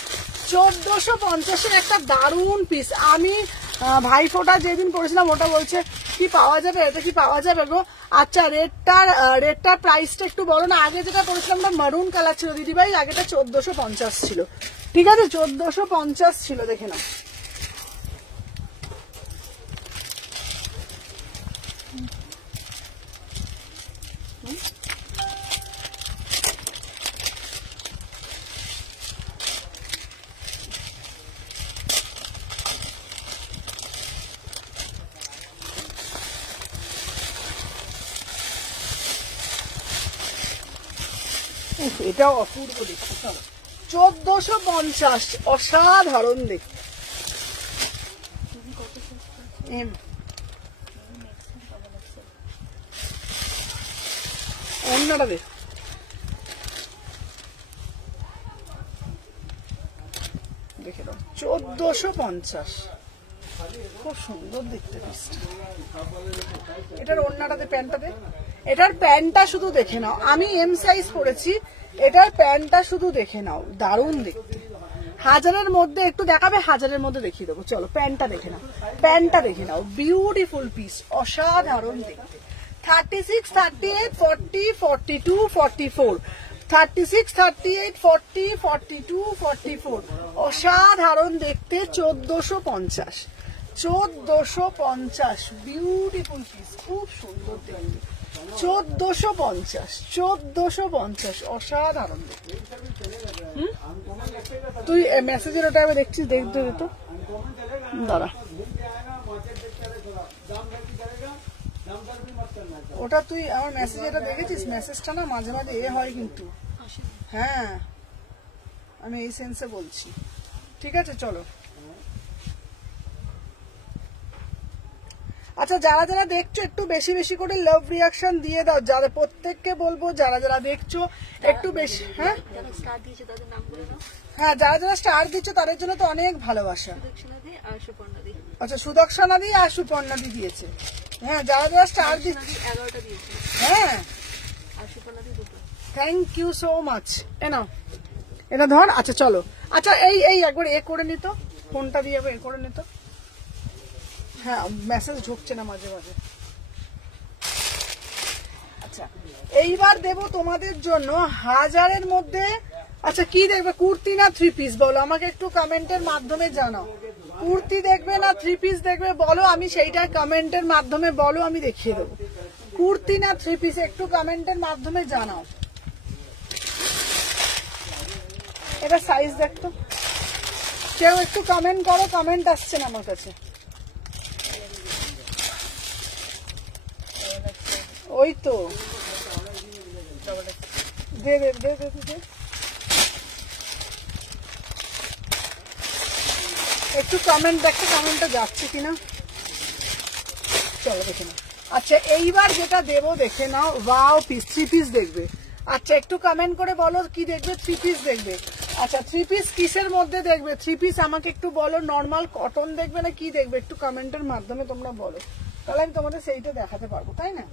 1450 একটা দারুণ পিস। আমি ভাইফোঁটা যেদিন পড়েছিলাম ওটা বলছে কি পাওয়া যাবে, এটা কি পাওয়া যাবে গো? আচ্ছা, রেটটার প্রাইসটা একটু বলো না। আগে যেটা পড়েছিলাম ওটা মারুন কালার ছিল দিদিভাই, আগেটা 1450 ছিল, ঠিক আছে? 1450 ছিল, দেখে নাও। এটাও অপূর্ব দেখতে, 1450, অসাধারণ দেখতে। অন্যটা দেখ, দেখে দাও, 1450, খুব সুন্দর দেখতে পিসটা। এটার ওড়নাটাতে, প্যান্টটাতে, এটার প্যান্টটা শুধু দেখে নাও, আমি এম সাইজ পরেছি, এটার প্যান্টটা শুধু দেখে নাও, দারুণ দেখতে। 1000-এর মধ্যে একটু দেখাবে, 1000-এর মধ্যে দেখিয়ে দেবো। চলো প্যান্টটা দেখে নাও, প্যান্টটা দেখে নাও, বিউটিফুল পিস, অসাধারণ দেখতে। 36, 38, 40, 42, 44, 36, 38, 40, 42, 44, অসাধারণ দেখতে। 1450, 1450, বিউটিফুল পিস, খুব সুন্দর দেখতে। 1450, 1450, অসাধারণ দেখতে। তুই মেসেজের ওটা আমি দেখছিস, দেখতে তো দাঁড়া, ওটা তুই আমার মেসেজ এটা দেখেছিস? মেসেজটা না মাঝে মাঝে হয় কিন্তু, হ্যাঁ আমি এই সেন্সে বলছি, ঠিক আছে? চলো, আচ্ছা যারা যারা দেখছো একটু বেশি বেশি করে লাভ রিয়াকশন দিয়ে দাও, যারা প্রত্যেককে বলবো যারা যারা দেখছো একটু বেশি। হ্যাঁ হ্যাঁ, যারা যারা স্টার দিচ্ছ তাদের জন্য তো অনেক ভালোবাসা। আচ্ছা, সুদর্শনাদি আর সুপর্ণাদি দিয়েছে। হ্যাঁ, যারা যারা স্টার দিচ্ছে, হ্যাঁ থ্যাংক ইউ সো মাচ। এটা ধর। আচ্ছা চলো, আচ্ছা এই একবার এ করে নিত, ফোনটা দিয়ে একবার এ করে নিত। হ্যাঁ, মেসেজ ঢুকছে না মাঝে মাঝে। আচ্ছা, এইবার দেব তোমাদের জন্য 1000-এর মধ্যে। আচ্ছা, কি দেখবে, কুর্তি না 3 পিস বলো আমাকে একটু কমেন্টের মাধ্যমে জানাও। কুর্তি দেখবে না 3 পিস দেখবে বলো, আমি সেইটা কমেন্টের মাধ্যমে বলো, আমি দেখিয়ে দেবো। কুর্তি না 3 পিস একটু কমেন্টের মাধ্যমে জানাও। এটা সাইজ দেখতো, কেউ একটু কমেন্ট করো, কমেন্ট আসছে না আমার কাছে। ওই তো দে দে দে দে দে, একটু কমেন্ট দেখো, কমেন্টটা যাচ্ছে কিনা। চলো দেখে নাও। আচ্ছা এইবার যেটা দেবো দেখে নাও। ওয়াও পিস, 3 পিস দেখবে। আচ্ছা একটু কমেন্ট করে বলো কি দেখবে। 3 পিস দেখবে। আচ্ছা 3 পিস কিসের মধ্যে দেখবে? 3 পিস আমাকে একটু বলো, নর্মাল কটন দেখবে না কি দেখবে? একটু কমেন্টের মাধ্যমে তোমরা বলো, তাহলে আমি তোমাদের সেইটা দেখাতে পারবো, তাই না?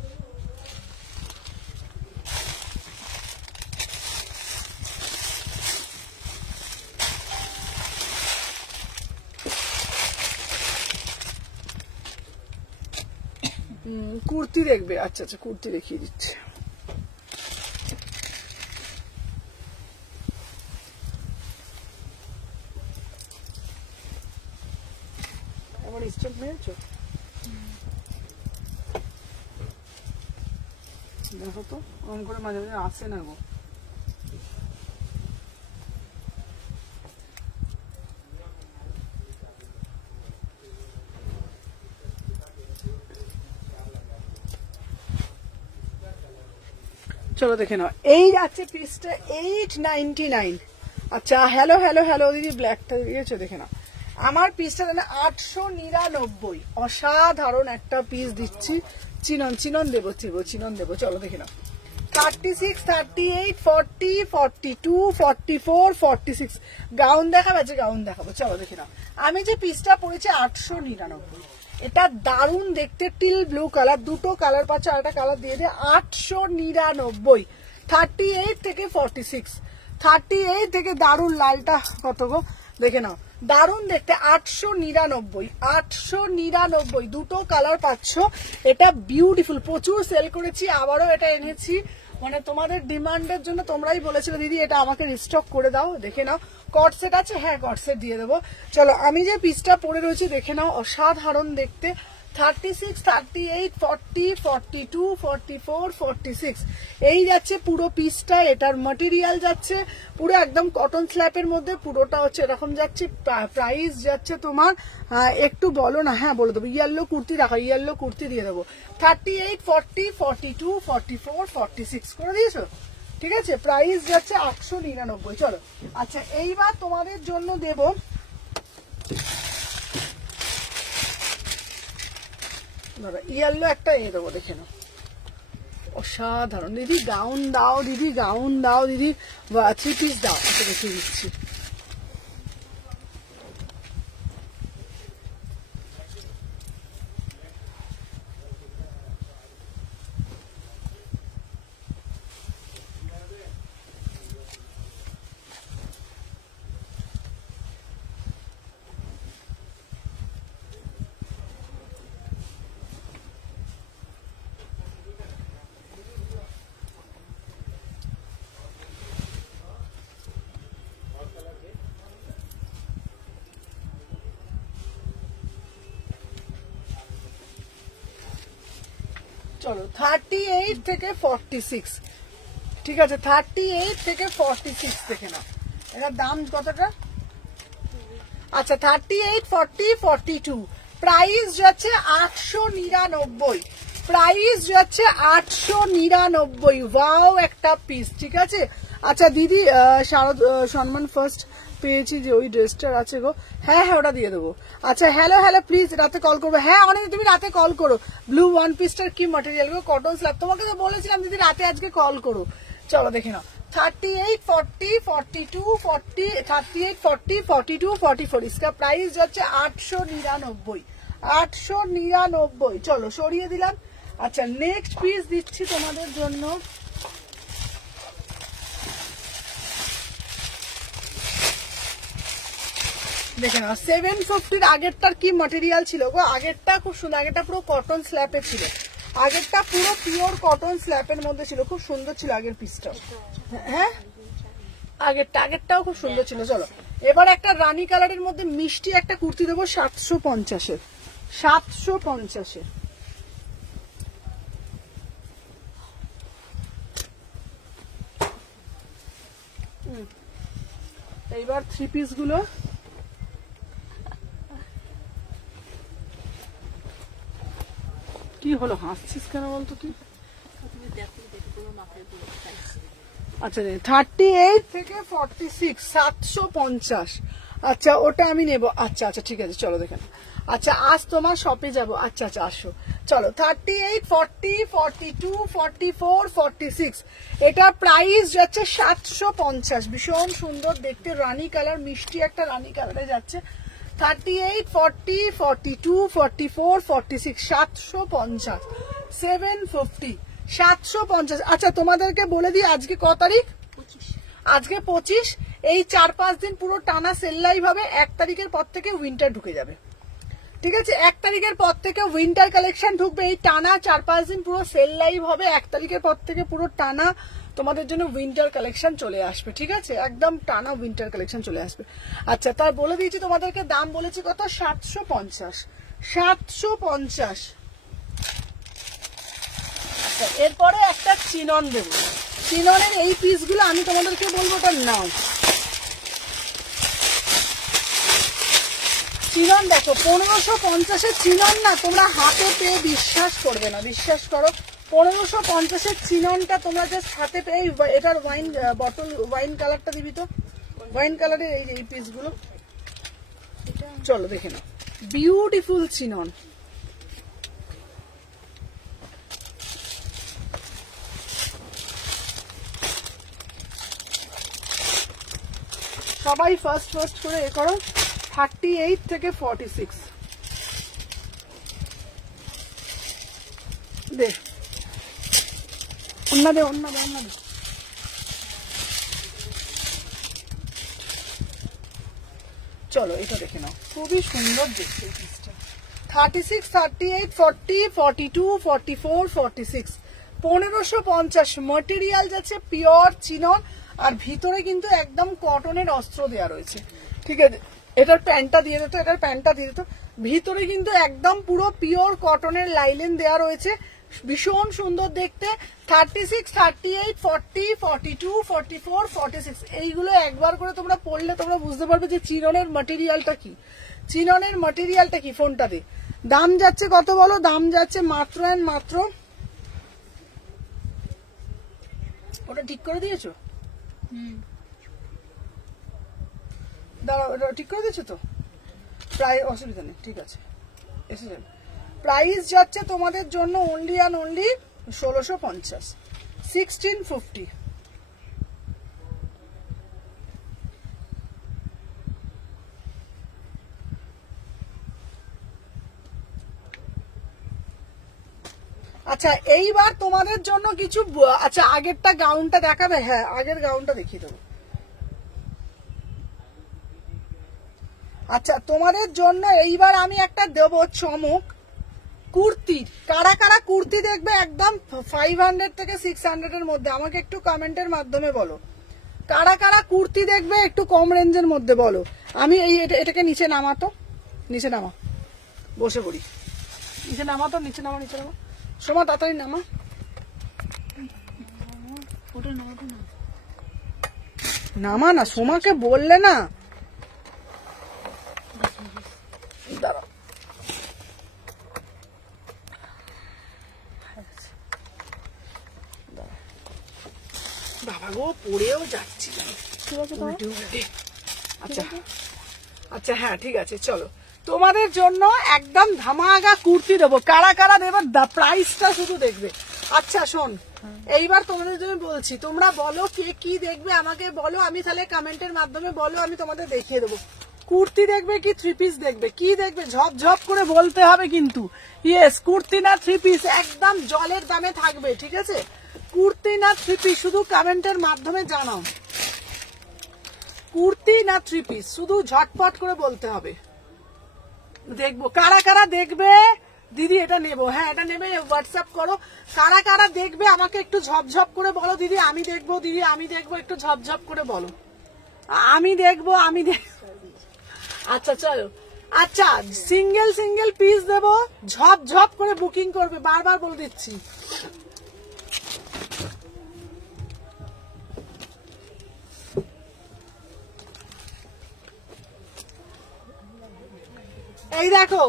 কুর্তি দেখবে। আচ্ছা আচ্ছা কুর্তি দেখিয়ে দিচ্ছে। আমার স্টেপ নিয়েছ, দেখো তো অন করে মাঝে মাঝে আসে না গো। চলো দেখে নাও। এই যাচ্ছে পিসটা 899। আচ্ছা হ্যালো হ্যালো হ্যালো দিদি, ব্ল্যাকটা দিয়েছো দেখে নাও। আমার পিসটা 899, অসাধারণ একটা পিস দিচ্ছি। চিনন চিনন দেবো, চিনন দেবো। চলো দেখে নাও। 36, 38, 40, 42, 44, 46 গাউন দেখাবো। আচ্ছা গাউন দেখাবো, চলো দেখে নাও। আমি যে পিসটা পরেছি 899, এটা দারুণ দেখতে, টিল ব্লু কালার, দুটো কালার পাচ্ছ, আর একটা কালার দিয়ে দিয়ে 899। 38 থেকে 46, 38 থেকে দারুণ লালটা কত গো দেখে নাও, দারুণ দেখতে। 899, 899 দুটো কালার পাচ্ছ। এটা বিউটিফুল, প্রচুর সেল করেছি, আবারও এটা এনেছি। মানে তোমাদের ডিমান্ডের জন্য তোমরাই বলেছিলে দিদি এটা আমাকে রিস্টক করে দাও। দেখে নাও কট সেট আছে, হ্যাঁ কট সেট দিয়ে দেবো। চলো আমি যে পিসটা পরে রয়েছে দেখে নাও, অসাধারণ দেখতে। 36, 38, 40, 42, 44, 46 এই যাচ্ছে পুরো পিসটা। এটার ম্যাটেরিয়াল যাচ্ছে পুরো একদম কটন স্ল্যাপের মধ্যে, পুরোটা হচ্ছে এরকম যাচ্ছে। প্রাইস যাচ্ছে তোমার একটু বলো না, হ্যাঁ বলে দেবো। ইয়েলো কুর্তি রাখা, ইয়েলো কুর্তি দিয়ে দেবো। 38, 40, 42, 44, 46 করে দিয়েছো, ঠিক আছে। প্রাইস যাচ্ছে 899। চলো আচ্ছা এইবার তোমাদের জন্য দেব ইয়েলো একটা দেবো, দেখে নাও। অসাধারণ দিদি, গাউন দাও দিদি, গাউন দাও দিদি, 3 পিস দাও। আচ্ছা দেখিয়ে দিচ্ছি। চলো 38 থেকে 46, ঠিক আছে। 38 থেকে 46 দেখে নাও, এটার দাম কতটা? আচ্ছা 38, 40, 42 প্রাইস যাচ্ছে 899, প্রাইস যাচ্ছে 899। ওয়াও একটা পিস, ঠিক আছে। আচ্ছা দিদি শারদ সম্মান ফার্স্ট পেয়েছি যে ওই ড্রেসটার আছে গো, হ্যাঁ হ্যাঁ ওটা দিয়ে দেবো। আচ্ছা হ্যালো হ্যালো প্লিজ রাতে কল করবো, হ্যাঁ অনেক তুমি রাতে কল করো। ব্লু ওয়ান পিসটার কি ম্যাটেরিয়াল গো? কটন স্ল্যাব, তোমাকে তো বলেছিলাম দিদি রাতে আজকে কল করো। চলো দেখে নাও। 38, 40, 42, 40, 38, 40, 42, 44 इसका प्राइस যাচ্ছে 899, 899। চলো সরিয়ে দিলাম। আচ্ছা নেক্সট পিস দিচ্ছি তোমাদের জন্য। দেখে নাও 750 আগেরটার কি ম্যাটেরিয়াল ছিল গো? আগেরটা খুব সুন্দর, আগেরটা পুরো কটন স্ল্যাপে ছিল, আগেরটা পুরো পিওর কটন স্ল্যাপের মধ্যে ছিল, খুব সুন্দর ছিল আগের পিসটা। হ্যাঁ আগেরটাও খুব সুন্দর ছিল। চলো এবার একটা রানী কালারের মধ্যে মিষ্টি একটা কুর্তি দেবো 750-এর, 750-এর। এইবার 3 পিস গুলো কি হলো, হাসছিস কেন বলতো তুই? তুমি দেখো পুরো মাপের পুরো সাইজ। আচ্ছা 38 থেকে 46 750। আচ্ছা ওটা আমি নেব। আচ্ছা আচ্ছা ঠিক আছে চলো দেখেন। আচ্ছা আজ তোমার শপে যাব। আচ্ছা আচ্ছা আসো চলো। 38 40 42 44 46 এটা প্রাইস যাচ্ছে 750। ভীষণ সুন্দর দেখতে, রানী কালার, মিষ্টি একটা রানী কালারে যাচ্ছে। 38 40 42 44 46 750 750 750। আচ্ছা তোমাদেরকে বলে দিই আজকে ক তারিখ? 25। আজকে 25। এই 4-5 দিন পুরো টানা সেল লাইভ হবে। 1 তারিখের পর থেকে উইন্টার ঢুকে যাবে, ঠিক আছে? 1 তারিখের পর থেকে উইন্টার কালেকশন ঢুকবে। এই টানা 4-5 দিন পুরো সেল লাইভ হবে। 1 তারিখের পর থেকে পুরো টানা তোমাদের জন্য উইন্টার কালেকশন চলে আসবে, ঠিক আছে? একদম টানা উইন্টার কালেকশন চলে আসবে। আচ্ছা তার বলে দিয়েছি তোমাদেরকে, দাম বলেছি কত? 750। 750। আচ্ছা এরপরে একটা চিনন দেব। চিননের এই পিসগুলো আমি তোমাদেরকে বলবো ওটা নাও। চিনন দেখো 1550-এর চিনন না, তোমরা হাতে পেয়ে বিশ্বাস করবে না, বিশ্বাস করো। 1550-এর চিননটা তোমরা জাস্ট হাতে পেয়ে, এটার ওয়াইন বটল ওয়াইন কালারটা দিবি তো, ওয়াইন কালারের এই পিসগুলো চলো দেখে নাও। Beautiful chinon. সবাই ফার্স্ট করে এ করো। 38 থেকে 46 দে, অন্য দে। চলো এটা দেখে নাও, খুবই সুন্দর দেখতে। 36 38 40 42 44 46 1550। ম্যাটেরিয়াল যাচ্ছে পিওর চিনন, আর ভিতরে কিন্তু একদম কটনের অস্ত্র দেওয়া রয়েছে, ঠিক আছে? এটার প্যান্টটা দিয়ে দিত, এটার প্যান্টটা দিয়ে দিত। ভিতরে কিন্তু একদম পুরো পিওর কটনের লাইলেন দেওয়া রয়েছে, ভীষণ সুন্দর দেখতে। 36 38 40 42 44 46 এইগুলো একবার করে তোমরা পড়লে তোমরা বুঝতে পারবে যে চিননের ম্যাটেরিয়ালটা কি, চিননের ম্যাটেরিয়ালটা কি। ফোনটা দে। দাম যাচ্ছে কত বলো? দাম যাচ্ছে মাত্র এন্ড মাত্র, ওটা ঠিক করে দিয়েছো? দাঁড়াও, ওটা ঠিক করে দিয়েছো তো? প্রায় অসুবিধা নেই, ঠিক আছে এসে যাবে। প্রাইস যাচ্ছে তোমাদের জন্য অনলি অ্যান্ড অনলি 1650, 1650। আচ্ছা এইবার তোমাদের জন্য কিছু, আচ্ছা আগেরটা গাউনটা দেখাবে? হ্যাঁ আগের গাউনটা দেখিয়ে দেবো। আচ্ছা তোমাদের জন্য এইবার আমি একটা দেবো চমক, কুর্তি। কারা কারা কুর্তি দেখবে একদম 500 থেকে 600 এর মধ্যে আমাকে একটু কমেন্টের মাধ্যমে বলো। কারা কারা কুর্তি দেখবে একটু কম রেঞ্জের মধ্যে বলো। আমি এই এটাকে নিচে নামাতো, নিচে নামা, বসে পড়ি। নিচে নামাতো, নিচে নামা, নিচে নামা। সোমা তাড়াতাড়ি নামা। ওটা নামাবো না, নামা না, সোমাকে বললে না। দাঁড়াও, বাবা গো পড়েও যাচ্ছি। ঠিক আছে তো? আচ্ছা আচ্ছা হ্যাঁ ঠিক আছে চলো। তোমাদের জন্য একদম ধামাকা কুর্তি দেবো। কারা কারা দেবে প্রাইসটা শুধু দেখবে। আচ্ছা শোন, এইবার তোমাদের জন্য বলছি, তোমরা বলো কে কি দেখবে আমাকে বলো, আমি তাহলে কমেন্টের মাধ্যমে বলো, আমি তোমাদের দেখিয়ে দেবো। কুর্তি দেখবে কি 3 পিস দেখবে, কি দেখবে ঝপঝপ করে বলতে হবে কিন্তু। ইয়েস, কুর্তি না 3 পিস, একদম জলের দামে থাকবে, ঠিক আছে? কুর্তি না 3 পিস শুধু কমেন্টের মাধ্যমে জানাও। কুর্তি না 3 পিস শুধু ঝটপট করে বলতে হবে। দেখবো কারা কারা দেখবে। দিদি এটা নেবো, হ্যাঁ এটা নেবে, হোয়াটসঅ্যাপ করো। কারা কারা দেখবে আমাকে একটু ঝপঝপ করে বলো। দিদি আমি দেখবো, দিদি আমি দেখবো, একটু ঝপঝপ করে বলো। আমি দেখবো, আমি দেখবো। আচ্ছা চলো। আচ্ছা সিঙ্গেল সিঙ্গেল পিস দেবো, ঝপঝপ করে বুকিং করবে, বারবার বলে দিচ্ছি। এই দেখো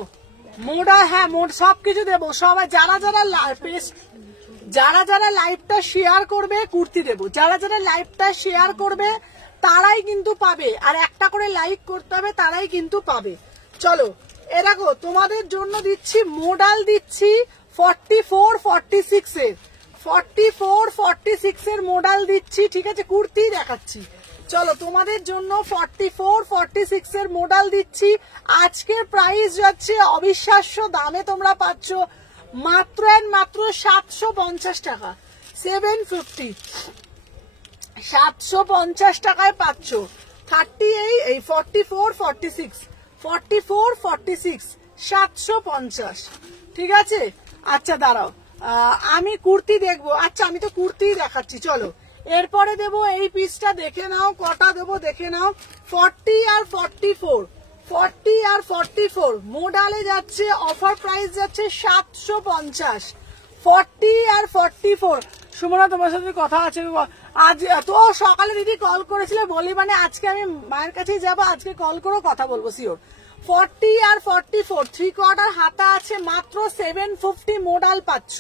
মোডা, হ্যাঁ মোড সবকিছু দেবো, সবাই যারা যারা লাইভটা শেয়ার করবে কুর্তি দেবো, যারা লাইভটা শেয়ার করবে তারাই কিন্তু পাবে, আর একটা করে লাইক করতে হবে, তারাই কিন্তু পাবে। চলো এ দেখো তোমাদের জন্য দিচ্ছি মোডাল দিচ্ছি 44-46 এর, 44-46 এর মোডাল দিচ্ছি, ঠিক আছে, কুর্তি দেখাচ্ছি। চলো তোমাদের জন্য 44-46 এর মোডাল দিচ্ছি। আজকের প্রাইস যাচ্ছে অবিশ্বাস্য দামে, তোমরা পাচ্ছ মাত্র 750 টাকা, 750, 750 টাকায় পাচ্ছ 44-46, 750, ঠিক আছে। আচ্ছা দাঁড়াও, আমি কুর্তি দেখবো, আচ্ছা আমি তো কুর্তি দেখাচ্ছি। চলো এরপরে দেবো এই পিসটা, দেখে নাও কটা দেবো দেখে নাও। 40 আর 44, 40 আর 44 মোডালে যাচ্ছে, অফার প্রাইস যাচ্ছে 750, 40 আর 44। সুমনা তোমার সাথে কথা আছে, আজ তো সকালে দিদি কল করেছিলে, বলি মানে আজকে আমি মায়ের কাছেই যাবো, আজকে কল করো কথা বলবো শিওর। 40 আর 44 3/4 হাতা আছে, মাত্র 750 মোডাল পাচ্ছ,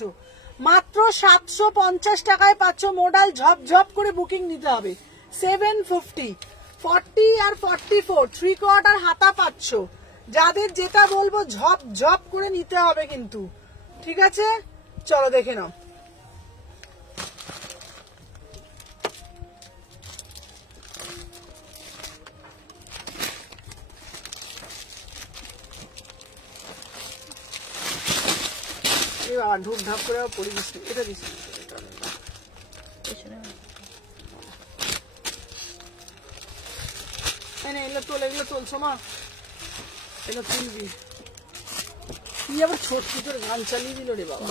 মাত্র 750 টাকায় পাচ্ছ মোডাল। ঝপ করে বুকিং নিতে হবে, 750। 40 আর 44 3/4 হাতা পাচ্ছ, যাদের যেটা বলবো ঝপ করে নিতে হবে কিন্তু, ঠিক আছে। চলো দেখে নাও। ঢুক ঢাপ করে পড়ে দিচ্ছি, এটা দিচ্ছি, এগুলো চলছো মা, এগুলো তুলবি। কি আবার ছোট ছোট গান চালিয়ে দিল রে বাবা,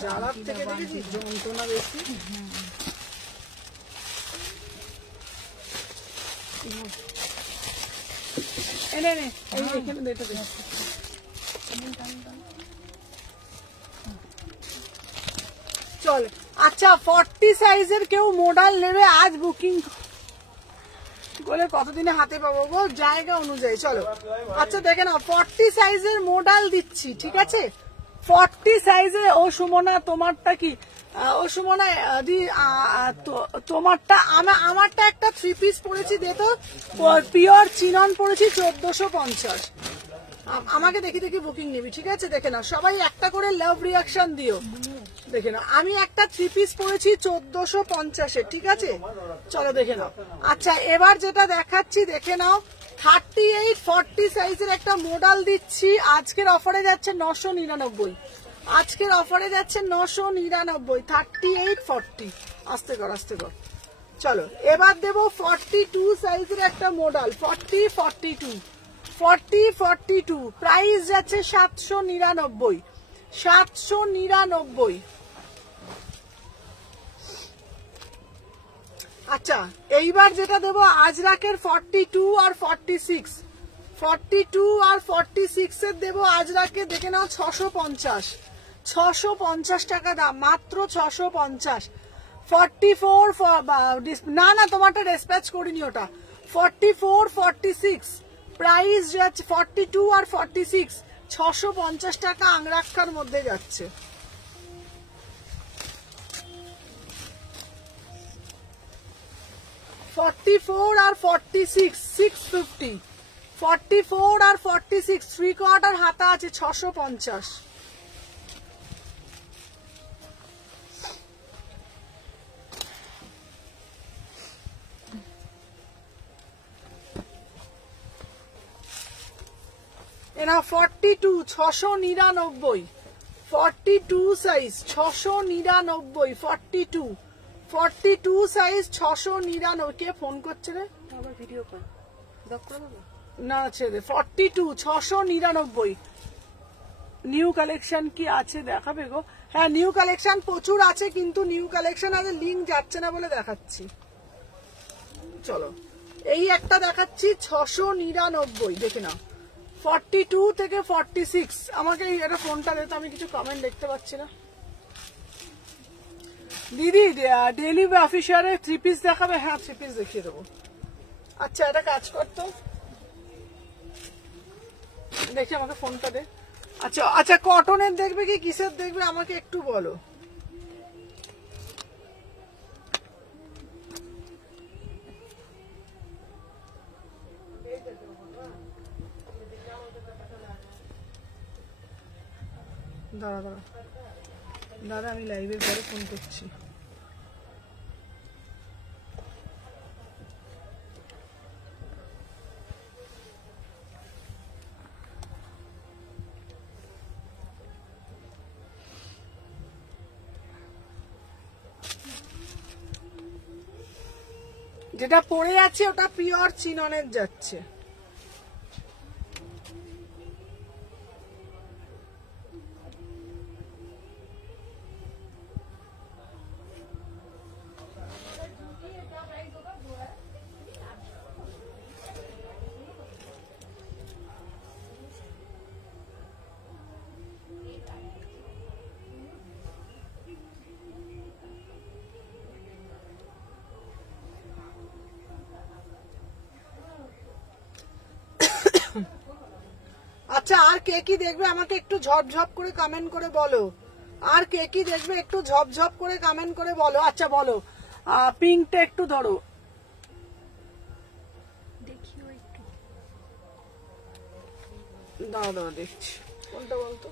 জ্বালার থেকে দেখেছি যন্ত্রণা বেশি। চল আচ্ছা 40 সাইজের কেউ মোডাল নেবে আজ বুকিং বলে কতদিনে হাতে পাবো গো, জায়গা অনুযায়ী। চলো আচ্ছা দেখে নাও 40 সাইজের মোডাল দিচ্ছি, ঠিক আছে। 40 সাইজের, ও সুমনা তোমারটা কি, ও সুমনা দি তোমারটা, আমারটা একটা 3 পিস পড়েছি, দে তো, পিওর চিনন পড়েছি 1450। আমাকে দেখি বুকিং নিবি, ঠিক আছে। দেখে নাও সবাই একটা করে লাভ রিয়াকশন দিও, দেখে নাও। আমি একটা 3 পিস পড়েছি 1450, ঠিক আছে। চলো দেখে নাও। আচ্ছা এবার যেটা দেখাচ্ছি দেখে নাও, 38-40 সাইজের একটা মোডাল দিচ্ছি, আজকের অফারে যাচ্ছে 999, আজকের অফারে যাচ্ছে 999, 38-40। আস্তে কর। চলো এবার দেবো 42 সাইজের একটা মোডাল, 40-42 প্রাইস যাচ্ছে 799, 799। আচ্ছা এইবার যেটা দেবো আজরাকের 42 আর 46, 42 আর 46 এর দেবো আজরাকে, দেখে নাও 650 টাকা দাম, মাত্র 650। 44 না তোমারটা ডিসপ্যাচ করিনি ওটা। 44-46 প্রাইস যাচ্ছে, 42 আর 46 650 টাকা আংরাক্ষার মধ্যে যাচ্ছে। আর 46 650, 44 আর 46 3/4 হাতা আছে 650। এরা 42 699, 42 সাইজ 699, 42 সাইজ 699। কে ফোন করছে রে? আবার ভিডিও কল ব্লক করে দেবো না, ছেড়ে। 42 699। নিউ কালেকশন কি আছে দেখাবে গো? হ্যাঁ নিউ কালেকশন প্রচুর আছে, কিন্তু নিউ কালেকশন আজ লিঙ্ক যাচ্ছে না বলে দেখাচ্ছি। চলো এই একটা দেখাচ্ছি 699, দেখে নাও। 42 থেকে 46। আমাকে এটা ফোনটা দিতে, আমি কিছু কমেন্ট দেখতে পাচ্ছি না। দিদি ডেলি অফিসারে 3 পিস দেখাবে? হ্যাঁ 3 পিস দেখিয়ে দেবো। আচ্ছা একটা কাজ করতো, দেখি আমাকে ফোনটা দে। আচ্ছা আচ্ছা, কটনের দেখবে কি কিসের দেখবে আমাকে একটু বলো। দাঁড়া দাঁড়া দাঁড়া, আমি লাইভের পরে ফোন করছি। যেটা পরে আছে ওটা পিওর চিননের যাচ্ছে। আচ্ছা আর কে কি দেখবে আমাকে একটু ঝপঝপ করে কমেন্ট করে বলো। আর কে কি দেখবে একটু ঝপঝপ করে কমেন্ট করে বলো। আচ্ছা বলো, পিঙ্কটা একটু ধরো। দেখিও একটু। দাঁড়া দাঁড়া দেখছি, কোনটা বলতো,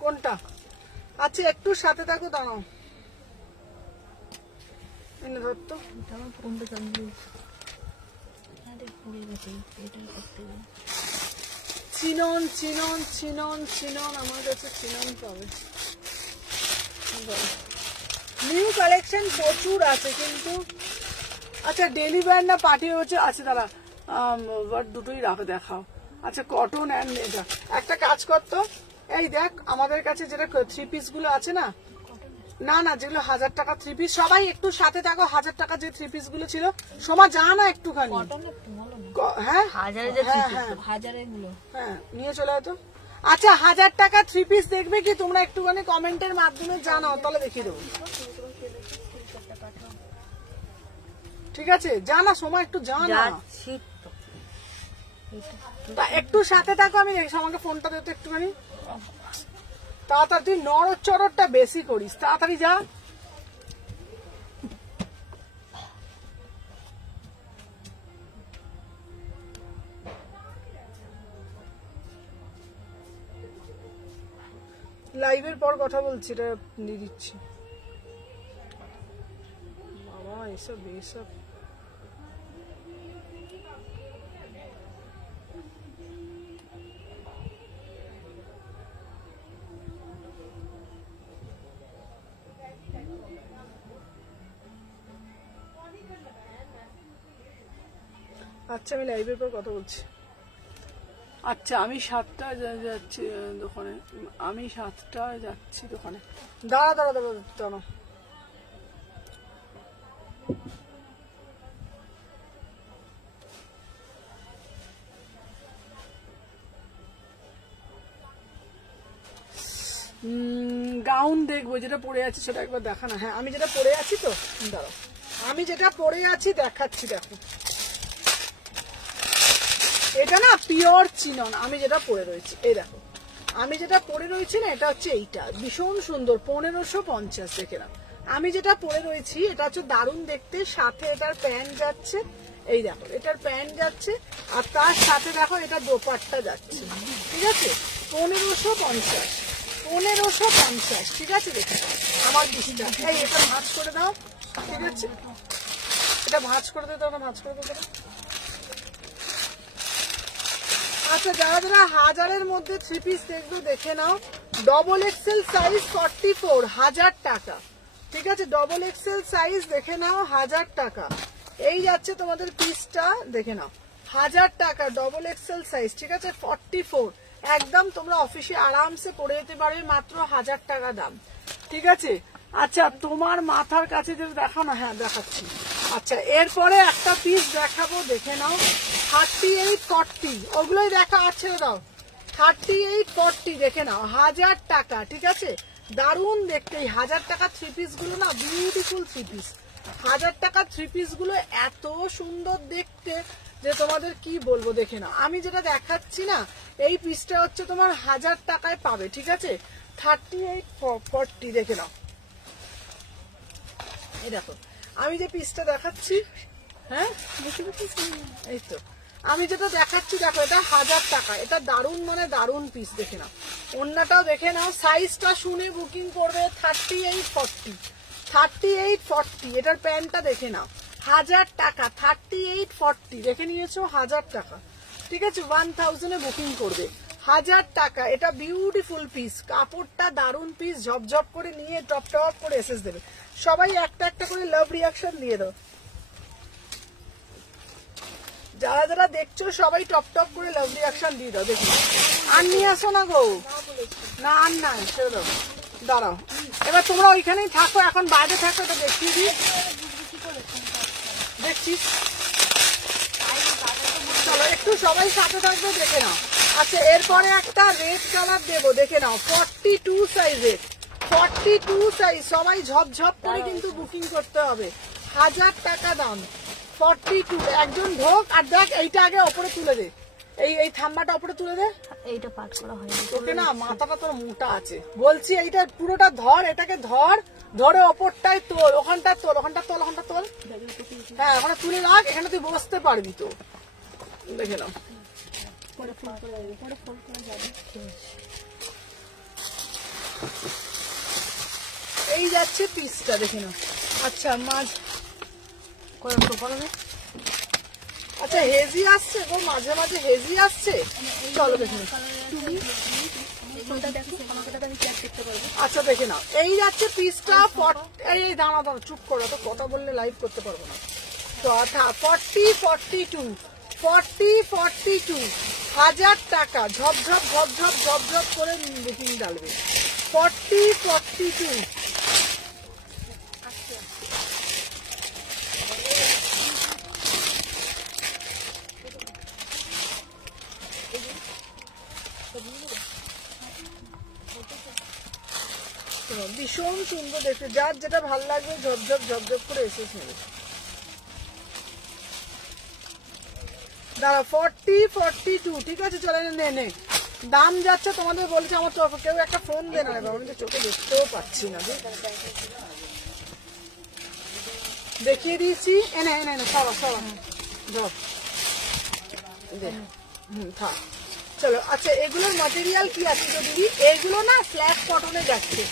কোনটা? আচ্ছা একটু সাথে থাকো, দাঁড়াও এনে ধরতো। এটা আমার ফোনটা চালু। আরে পড়ে গেছে, এটাই করতে হবে। চিনন চিনন চিনন চিনন, আমার কাছে চিনন পাবে। নিউ কালেকশন প্রচুর আছে কিন্তু। আচ্ছা ডেলি ওয়্যার না পার্টি হচ্ছে? আচ্ছা দাঁড়া, দুটোই রাখো দেখাও। আচ্ছা কটন অ্যান্ড এটা একটা কাজ করতো, এই দেখ আমাদের কাছে যেটা থ্রি পিস গুলো আছে না, না না যেগুলো 1000 টাকা থ্রি পিস, সবাই একটু সাথে থাকো। 1000 টাকা যে থ্রি পিস গুলো ছিল, সোমা যা না একটুখানি। হ্যাঁ হাজারে যে হ্যাঁ হ্যাঁ হাজারে গুলো। হ্যাঁ নিয়ে চলে তো। আচ্ছা 1000 টাকা থ্রি পিস দেখবে কি তোমরা একটুখানি কমেন্টের মাধ্যমে জানাও, তাহলে দেখিয়ে দেবো। ঠিক আছে জানা, সময় একটু জানা, একটু সাথে থাকো। আমি আমাকে ফোনটা দিতে একটুখানি তাড়াতাড়ি, তুই নড় চড়টা বেশি করিস, তাড়াতাড়ি যা। লাইভের পর কথা বলছি, এটা দিয়ে দিচ্ছি। বাবা এসব এসব আচ্ছা আমি লাইভের পর কথা বলছি। আচ্ছা আমি 7টায় যাচ্ছি দোকানে, আমি 7টায় যাচ্ছি দোকানে। দাঁড়া দাঁড়া দাঁড়া দাঁড়া, গাউন দেখবো, যেটা পরে আছি সেটা একবার দেখা না। হ্যাঁ আমি যেটা পরে আছি তো, দাঁড়াও আমি যেটা পরে আছি দেখাচ্ছি। দেখো এটা না পিওর চিনন, আমি যেটা পরে রয়েছি, এই দেখো আমি যেটা পরে রয়েছি না, এটা হচ্ছে এইটা ভীষণ সুন্দর 1550। দেখে না আমি যেটা পরে রয়েছি, এটা হচ্ছে দারুণ দেখতে। সাথে এটার প্যান্ট যাচ্ছে, এই দেখো এটার প্যান্ট যাচ্ছে, আর তার সাথে দেখো এটা দোপাট্টা যাচ্ছে। ঠিক আছে 1550, 1550। ঠিক আছে দেখে আমার পিসটা, এই এটা ভাঁজ করে দাও। ঠিক আছে এটা ভাঁজ করে দিতে, ভাঁজ করে দিতে। আচ্ছা যারা যারা 1000-এর মধ্যে থ্রি পিস দেখবে দেখে নাও। ডবল এক্সেল সাইজ 44, 1000 টাকা। ঠিক আছে ডবল এক্সেল সাইজ দেখে নাও, 1000 টাকা। এই যাচ্ছে তোমাদের পিসটা, দেখে নাও 1000 টাকা ডবল এক্সেল সাইজ। ঠিক আছে 44, একদম তোমরা অফিসে আরামসে পরে যেতে পারবে, মাত্র 1000 টাকা দাম। ঠিক আছে আচ্ছা তোমার মাথার কাছে যেটা দেখাও না, হ্যাঁ দেখাচ্ছি। আচ্ছা এরপরে একটা পিস দেখাবো, দেখে নাও 38, 40, ওগুলোই দেখা আর ছেড়ে দাও। 38, 40 দেখে নাও, 1000 টাকা। ঠিক আছে দারুণ দেখতে, এই 1000 টাকা থ্রি পিস গুলো না বিউটিফুল থ্রি পিস, 1000 টাকা থ্রি পিস গুলো এত সুন্দর দেখতে যে তোমাদের কি বলবো, দেখে না। আমি যেটা দেখাচ্ছি না, এই পিসটা হচ্ছে তোমার 1000 টাকায় পাবে, ঠিক আছে। 3840 দেখে নাও। এই দেখো আমি যে পিসটা দেখাচ্ছি, হ্যাঁ এই তো আমি যেটা দেখাচ্ছি, দেখো এটা 1000 টাকা। এটা দারুণ মানে দারুণ পিস, দেখে নাও। ওন্নাটাও দেখে নাও, সাইজটা শুনে বুকিং করবে। 3840 এটার প্যান্টটা দেখে নাও। 1000 টাকা, 3840 দেখে নিয়েছো, 1000 টাকা, ঠিক আছে। 1000 এ বুকিং করবে, 1000 টাকা। এটা বিউটিফুল পিস, কাপড়টা দারুণ পিস, ঝপঝপ করে নিয়ে টপ টপ করে এসএস দেবে। সবাই একটা একটা করে লাভ রিয়াকশন দিয়ে দাও। যারা যারা দেখছো সবাই টপ টপ করে লাভ রিয়াকশন দিয়ে দাও। দেখি আর নিয়ে আসো না গো, না আর নাই, ছেড়ে দাও, দাঁড়াও। এবার তোমরা ওইখানেই থাকো, এখন বাইরে থাকো, এটা দেখিয়ে দিই, দেখছি। চলো একটু সবাই সাথে থাকবে, দেখে নাও। আচ্ছা এরপরে একটা রেড কালার দেবো, দেখে নাও। 42 সাইজের, 42 সাইজ, সবাই ঝপঝপ করে কিন্তু বুকিং করতে হবে। 1000 টাকা দাম, 42। একজন ঢোক আর দেখ, এইটা আগে ওপরে তুলে দে, এই থাম্বাটা ওপরে তুলে দে। এইটা পাট করা হয়নি। তোকে না মাথাটা তোর মোটা আছে বলছি, এইটা পুরোটা ধর, এটাকে ধর, ধরে ওপরটাই তোল, ওখানটা তোল, ওখানটা তোল, ওখানটা তোল, হ্যাঁ ওখানে তুলে রাখ, এখানে তুই বসতে পারবি তো। দেখে নাও, এই যাচ্ছে পিসটা, দেখে নাও। আচ্ছা মাঝ আচ্ছা হেজি আসছে গো, মাঝে মাঝে হেজি আসছে, চলো দেখে নাও। আচ্ছা দেখে নাও, এই যাচ্ছে পিসটা। এই দাঁড়া দাঁড়া, চুপ করো, তো কথা বললে লাইভ করতে পারবো না। তো 40-42 1000 টাকা, ঝপঝপ ঝপঝপ ঝপঝপ করে বুকিং ডালবে। 40-42 ভীষণ সুন্দর দেখতে, যার যেটা ভালো লাগবে ঝপঝপ ঝপঝপ করে এসেছে নেবে। দাঁড়া 40-42 ঠিক আছে, চলে নে। দাম যাচ্ছে তোমাদের বলছে, আমার তো কেউ একটা ফোন দে না, আমি তো চোখে দেখতেও পাচ্ছি না। দেখিয়ে দিয়েছি, এনে সরা থাক। চলো আচ্ছা, এগুলোর ম্যাটেরিয়াল কি আছে তো দিদি? এগুলো না ফ্ল্যাট কটনে যাচ্ছে,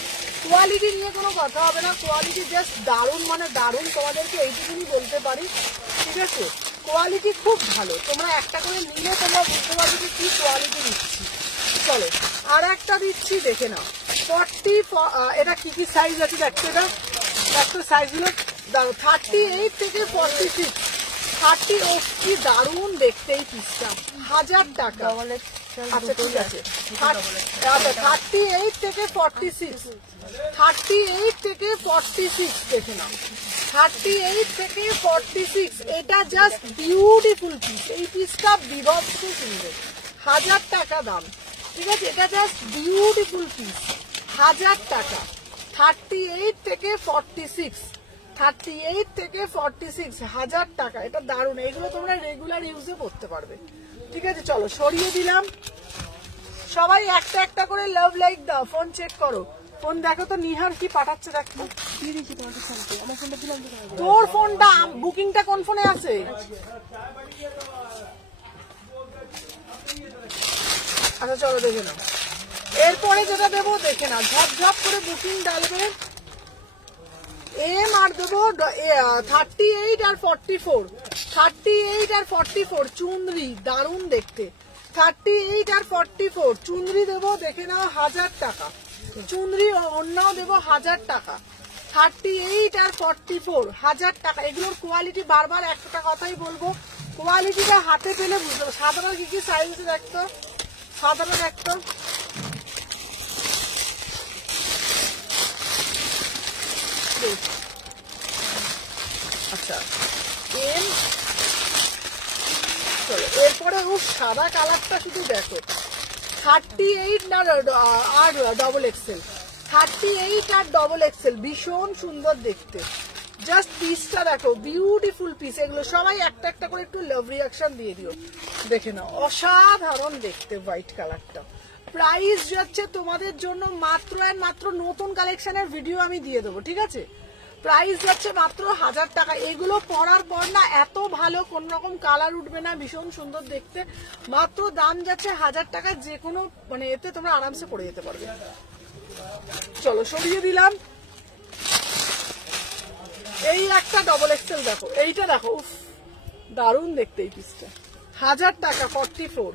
কোয়ালিটি নিয়ে কোনো কথা হবে না, কোয়ালিটি জাস্ট দারুণ মানে দারুণ, তোমাদেরকে এইটুকুনি বলতে পারি, ঠিক আছে। কোয়ালিটি খুব ভালো, তোমরা একটা করে নিলে তোমরা বুঝতে পারবে যে কি কোয়ালিটি দিচ্ছি। চলো আর একটা দিচ্ছি, দেখে নাও। 40 এটা কি কি সাইজ আছে দেখতে, এটা একটা সাইজগুলো 38 থেকে 46, 30 ও কি দারুণ দেখতে এই পিসটা, 1000 টাকা। আচ্ছা ঠিক আছে, 38 থেকে 46, 38 থেকে 46 দেখে নাও। 38 থেকে 46, এটা জাস্ট বিউটিফুল পিস, এই পিসটা বিভৎস সুন্দর, 1000 টাকা দাম, ঠিক আছে। এটা জাস্ট বিউটিফুল পিস, 1000 টাকা। 38 থেকে 46, 38 থেকে 46, 1000 টাকা। এটা দারুণ, এগুলো তোমরা রেগুলার ইউজে করতে পারবে, ঠিক আছে। চলো সরিয়ে দিলাম, সবাই একটা একটা করে লাভ লাইক দাও। ফোন চেক করো, ফোন দেখো তো, নিহার কি পাঠাচ্ছে দেখো। তোর ফোনটা, বুকিংটা কোন ফোনে আছে? আচ্ছা চলো দেখে নাও, এরপরে যেটা দেবো দেখে নাও, ঝপঝপ করে বুকিং ডালবে। এম আর দেবো 38 আর 44, 38 আর 44 চুনরি, দারুণ দেখতে। 38 আর 44 চুনরি দেবো, দেখে নাও, 1000 টাকা। চুনরি অন্যও দেবো 1000 টাকা। 38 আর 44 1000 টাকা। এগুলোর কোয়ালিটি বারবার একটা কথাই বলবো, কোয়ালিটিটা হাতে পেলে বুঝতে পারবো। সাধারণ কি কি সাইজ আছে দেখতো, সাধারণ একটা আচ্ছা এম। চলো এরপরে ও সাদা কালারটা শুধু দেখো, 38 আর ডবল এক্সেল, 38 আর ডবল এক্সেল, ভীষণ সুন্দর দেখতে। জাস্ট পিসটা দেখো, বিউটিফুল পিস। এগুলো সবাই একটা একটা করে একটু লাভ রিয়াকশন দিয়ে দিও, দেখে নাও অসাধারণ দেখতে হোয়াইট কালারটা। প্রাইস যাচ্ছে তোমাদের জন্য মাত্র আর মাত্র, নতুন কালেকশনের ভিডিও আমি দিয়ে দেবো, ঠিক আছে? প্রাইস যাচ্ছে মাত্র 1000 টাকা। এগুলো পরার পর না এত ভালো কোন রকম কালার উঠবে না, ভীষণ সুন্দর দেখতে। মাত্র দাম যাচ্ছে 1000 টাকা। যে কোনো মানে এতে তোমরা আরামসে পরে যেতে পারবে। চলো সরিয়ে দিলাম। এই একটা ডবল এক্সেল দেখো, এইটা দেখো, উফ দারুণ দেখতে এই পিসটা। 1000 টাকা 44,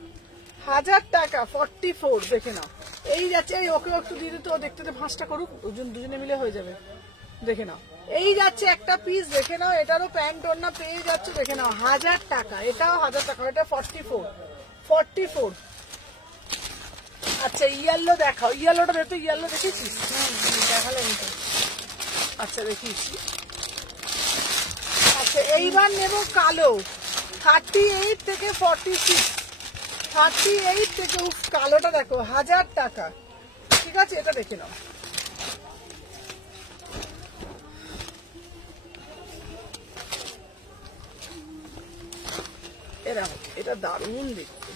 1000 টাকা 44, দেখে নাও। এই যাচ্ছে, এই ওকে একটু দিয়ে দিতে, ও দেখতে ভাঁজটা করুক, দুজনে মিলে হয়ে যাবে, দেখে নাও। এই যাচ্ছে একটা পিস, দেখে নাও। এটারও প্যান্ট ওড়না পেয়ে যাচ্ছে, দেখে নাও 1000 টাকা। এটাও 1000 টাকা, এটা 44। আচ্ছা ইয়েলো দেখাও, ইয়েলোটা দেখো, ইয়েলো দেখেছিস? দেখালেন তো। আচ্ছা দেখিয়েছি। আচ্ছা এইবার নেব কালো, 38 থেকে 46, 38 থেকে, উফ কালোটা দেখো 1000 টাকা, ঠিক আছে? এটা দেখে নাও। এরকম, এটা দারুণ দেখতে,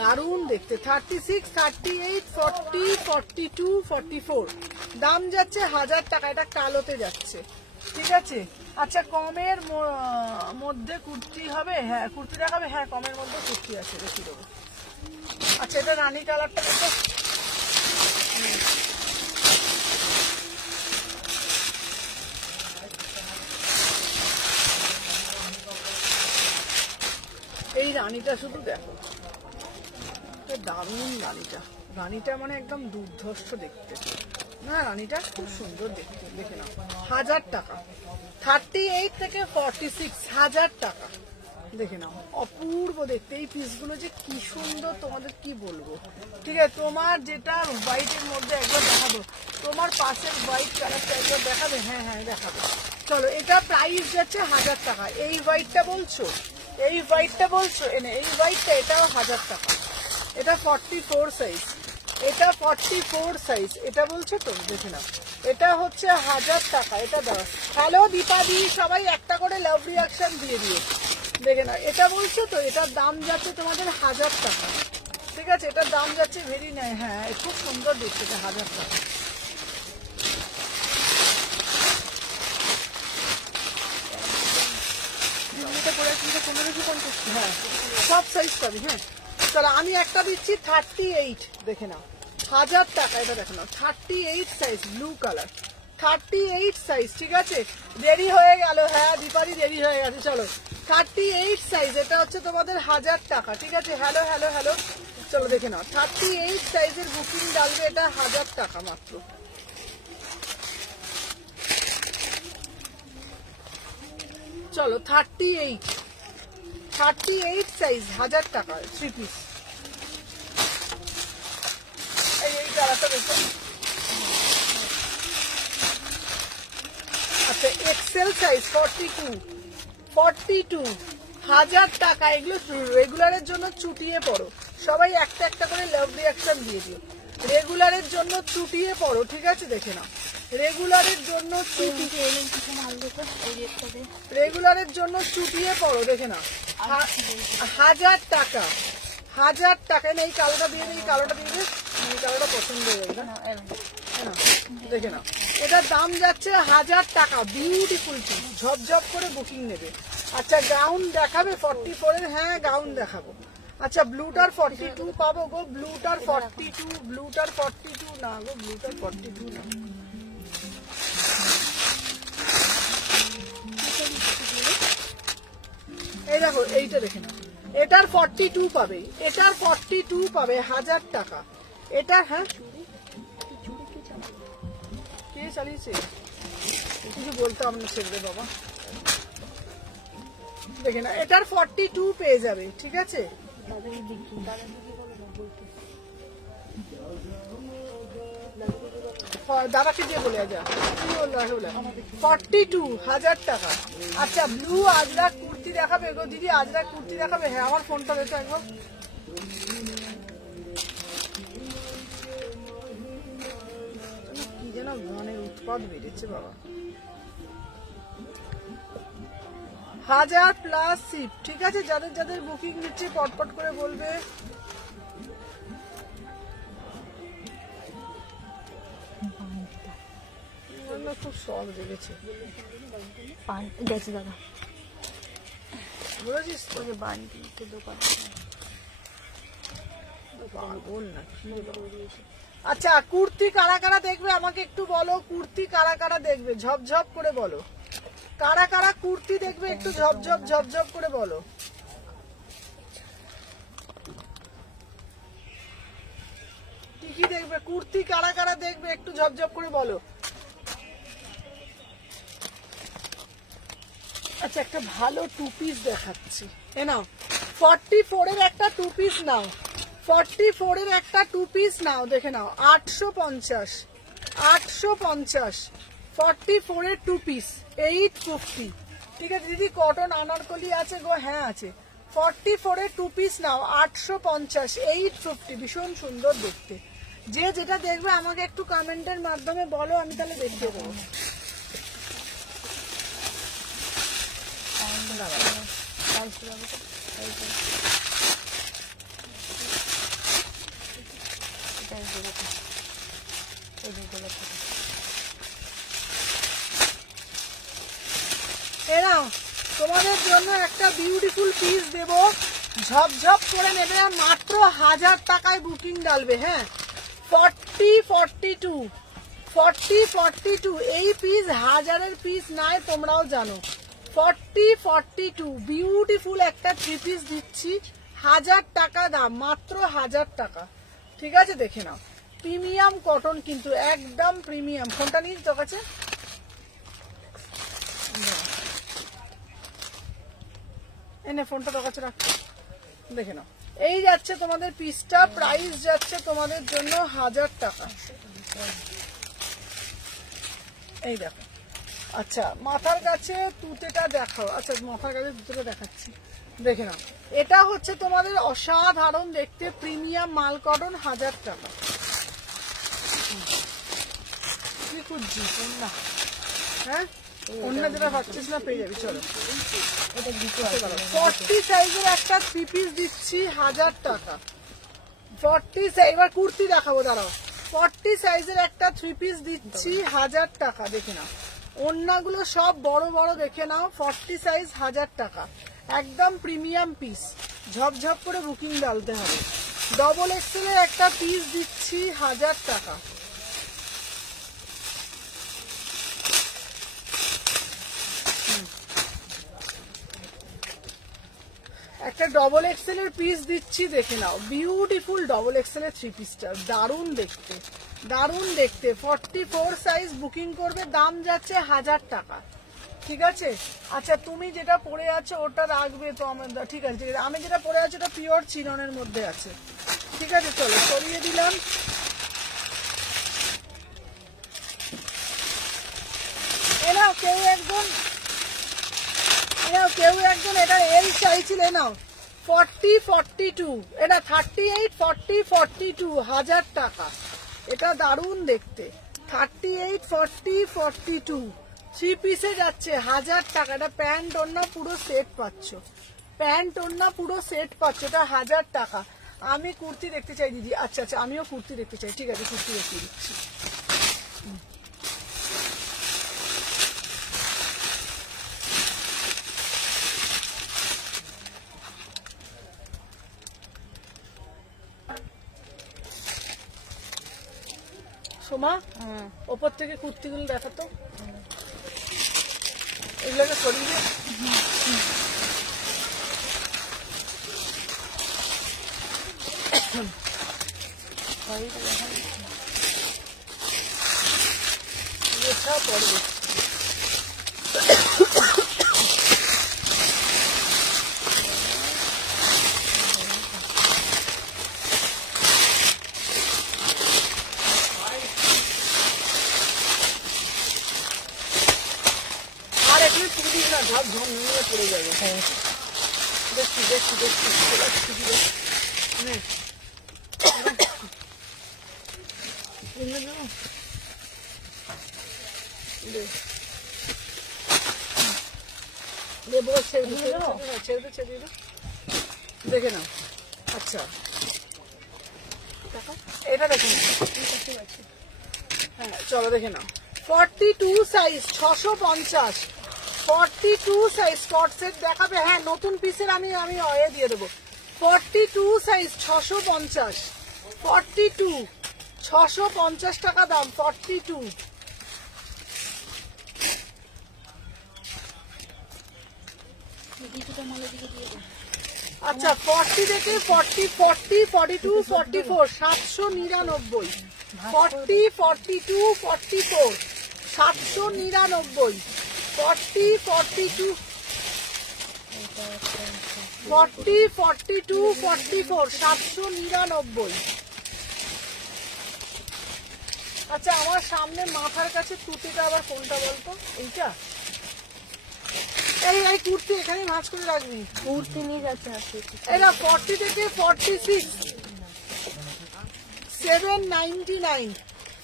দারুণ দেখতে। 36, 38, 40, 42, 44, দাম যাচ্ছে 1000 টাকা। এটা কালোতে যাচ্ছে, ঠিক আছে? আচ্ছা কমের মধ্যে কুর্তি হবে? হ্যাঁ কুর্তি দেখাবে, হ্যাঁ কমের মধ্যে কুর্তি আছে, দেখি দেবো। আচ্ছা এটা রানী কালারটা দেখো, এই রানীটা শুধু দেখো, দারুণ রানীটা। রানীটা মানে একদম দুর্ধর্ষ দেখতে না, রানীটা খুব সুন্দর দেখতে, দেখে নাও 1000 টাকা। 38 থেকে 46, 1000 টাকা, দেখে নাও অপূর্ব দেখতে। এই পিসগুলো যে কি সুন্দর তোমাদের কি বলবো, ঠিক আছে? তোমার যেটা হোয়াইটের মধ্যে একবার দেখাবো, তোমার পাশের হোয়াইট কালারটা একবার দেখাবে? হ্যাঁ হ্যাঁ দেখাবে। চলো এটা প্রাইস যাচ্ছে 1000 টাকা। এই হোয়াইটটা বলছো, এই হোয়াইটটা বলছো, এনে এই হোয়াইটটা, এটাও 1000 টাকা। এটা 44 সাইজ, এটা 44 সাইজ, এটা বলছো তো, দেখে নাও। এটা হচ্ছে 1000 টাকা। এটা দাও। হ্যালো দীপাদি, সবাই একটা করে লাভ রিয়াকশন দিয়ে দিও, দেখে নাও। এটা বলছো তো, এটার দাম যাচ্ছে তোমাদের 1000 টাকা, ঠিক আছে? এটার দাম যাচ্ছে ভেরি নাই, হ্যাঁ খুব সুন্দর দেখতে, এটা 1000 টাকা। হ্যাঁ সব সাইজ পাবি, হ্যাঁ। চলো আমি একটা দিচ্ছি 38, দেখে নাও 1000 টাকা। এটা দেখে নাও 38 সাইজ, ব্লু কালার, 38 সাইজ, ঠিক আছে? দেরি হয়ে গেল, হ্যাঁ দীপালি দেরি হয়ে গেছে। চলো 38 সাইজ, এটা হচ্ছে তোমাদের 1000 টাকা, ঠিক আছে? হ্যালো হ্যালো হ্যালো, চলো দেখে নাও 38 সাইজের বুকিং ডালবে, এটা 1000 টাকা মাত্র। চলো 38 সাইজ, 1000 টাকা, 3 পিস। এই কালারটা দেখো। আচ্ছা এক্সেল সাইজ 42, 1000 টাকা। এগুলো রেগুলারের জন্য চুটিয়ে পড়ো, সবাই একটা একটা করে লাভ রিয়াকশন দিয়ে দিও। রেগুলারের জন্য চুটিয়ে পড়ো, ঠিক আছে? দেখে নাও রেগুলারের জন্য রেগুলারের জন্য চুটিয়ে পড়ো, দেখে নাও 1000 টাকা, 1000 টাকা। এই কালোটা দিয়ে দিই, কালোটা দিয়ে দিই, এই কালোটা পছন্দ হয়ে গেল, দেখে নাও। এটার দাম যাচ্ছে 1000 টাকা। বিউটিফুল পিস, ঝপঝপ করে বুকিং নেবে। আচ্ছা গাউন দেখাবে 44 এর? হ্যাঁ গাউন দেখাবো। আচ্ছা ব্লুটার 42 পাবো গো, ব্লুটার 42, ব্লুটার 42 না গো, ব্লুটার 42 না। এই দেখো এইটা দেখে নাও, এটার 42 পাবে, এটার 42 পাবে, 1000 টাকা। এটা হ্যাঁ কে চালিয়েছে কিছু বলতাম না, ছেড়ে বাবা, দেখে না। এটার 42 পেয়ে যাবে, ঠিক আছে? দাদাকে দিয়ে বলে যা, 42, 1000 টাকা। আচ্ছা ব্লু আজরাক কুর্তি দেখাবে গো দিদি, আজরাক কুর্তি দেখাবে? হ্যাঁ আমার ফোনটা দেখো একবার। কি যেন গানের উৎপাদ বেড়েছে বাবা। 1000+ শিপ। ঠিক আছে, যাদের যাদের বুকিং নিচ্ছে পটপট করে বলবে। খুব শখ দেখেছে গেছে দাদা বুঝেছিস তো? বান্টি তো দোকান পাগল না কি আচ্ছা, কুর্তি কারা কারা দেখবে আমাকে একটু বলো। কুর্তি কারা কারা দেখবে ঝপঝপ করে বলো। কারা কারা কুর্তি দেখবে একটু ঝপঝপ ঝপঝপ করে বলো। কি কি দেখবে কুর্তি কারা কারা দেখবে একটু ঝপঝপ করে বলো। আচ্ছা, একটা ভালো 2 পিস দেখাচ্ছি। এ নাও 44 এর একটা 2 পিস নাও। 44 এর একটা 2 পিস নাও, দেখে নাও 850। 44 এর 2 পিস 850। ঠিক আছে দিদি, কটন আনারকলি আছে গো? হ্যাঁ আছে। 44 এর 2 পিস নাও 850, 850, ভীষণ সুন্দর দেখতে। যে যেটা দেখবে আমাকে একটু কমেন্টের মাধ্যমে বলো, আমি তাহলে দেখিয়ে দেবো। এরাও তোমাদের জন্য একটা বিউটিফুল পিস দেব, ঝপঝপ করে নেবে, মাত্র 1000 টাকায় বুকিং ডালবে। হ্যাঁ 40-42 এই পিস 1000-এর পিস নাই, তোমরাও জানো। 40-42 বিউটিফুল একটা 3 পিস দিচ্ছি, 1000 টাকা দাম, মাত্র 1000 টাকা। ঠিক আছে, দেখে নাও। প্রিমিয়াম কটন কিন্তু, একদম প্রিমিয়াম। ফোনটা নিয়ে তোর কাছে এনে, ফোনটা তোর কাছে রাখ, দেখে নাও। এই যাচ্ছে তোমাদের পিসটা, প্রাইস যাচ্ছে তোমাদের জন্য 1000 টাকা। এই দেখো। আচ্ছা, মাথার কাছে তুতেটা দেখাও। আচ্ছা, মাথার কাছে তুতেটা দেখাচ্ছি, দেখে নাও। এটা হচ্ছে তোমাদের অসাধারণ দেখতে প্রিমিয়াম মাল কটন, 1000 টাকা। কি খুঁজছি? না হ্যাঁ, অন্য যেটা ভাবছিস না পেয়ে যাবি। চলো, 40 সাইজের একটা 3 পিস দিচ্ছি, 1000 টাকা। 40 এবার কুর্তি দেখাবো, দাঁড়াও। 40 সাইজের একটা 3 পিস দিচ্ছি, 1000 টাকা। দেখে নাও, ওন্নাগুলো সব বড় বড়, দেখে নাও। 40 সাইজ, 1000 টাকা, একদম প্রিমিয়াম পিস। ঝপঝপ করে বুকিং ডালতে হবে। ডবল এক্সেলের একটা পিস দিচ্ছি, 1000 টাকা। একটা ডবল এক্সেলের পিস দিচ্ছি, দেখে নাও। বিউটিফুল ডবল এক্সেলের 3 পিসটা, দারুণ দেখতে, দারুণ দেখতে। 44 সাইজ বুকিং করবে, দাম যাচ্ছে 1000 টাকা। ঠিক আছে। আচ্ছা, তুমি যেটা পরে আছো ওটা রাখবে তো আমার? ঠিক আছে, ঠিক আছে। আমি যেটা পরে আছি ওটা পিওর চিননের মধ্যে আছে। ঠিক আছে, চলো সরিয়ে দিলাম। এনাও কেউ একজন এটার এল চাইছিলে, নাও। 40-42, এটা 38-40-42, 1000 টাকা। এটা দারুণ দেখতে। 38-40-42 3 পিসে যাচ্ছে, 1000 টাকা। এটা প্যান্ট ওড়না পুরো সেট পাচ্ছ, প্যান্ট ওড়না পুরো সেট পাচ্ছ, এটা 1000 টাকা। আমি কুর্তি দেখতে চাই দিদি। আচ্ছা আচ্ছা, আমিও কুর্তি দেখতে চাই। ঠিক আছে, কুর্তি দেখিয়ে দিচ্ছি। সোমা, ওপর থেকে কুর্তিগুলো দেখাতো, এগুলোকে সরিয়ে দিয়ে। পরে ঝপ ঝম নিয়ে পড়ে যাবে। দেখছি দেখছি দেখছি দেবো, ছেড়ে দে, ছেড়ে দে, ছেড়ে দে, দেখে নাও। আচ্ছা এটা দেখুন, হ্যাঁ চলো দেখে নাও। 42 সাইজ 650, 42 সাইজ স্পট সেট দেখাবে। হ্যাঁ নতুন পিসের আমি অয়ে দিয়ে দেবো। 42 সাইজ 650, 42 650 টাকা দাম। 42 আচ্ছা 40 থেকে 40 40 42 44 799, 40 42 44 799, 40 42 40 42 44 799। আচ্ছা আমার সামনে মাথার কাছে কুর্তিটা আবার কোনটা বলতো? এইটা, এই এই কুর্তি এখানে ভাঁজ করে রাখবি। কুর্তি নিয়ে যাচ্ছে আসলে এটা 40 থেকে 46 799,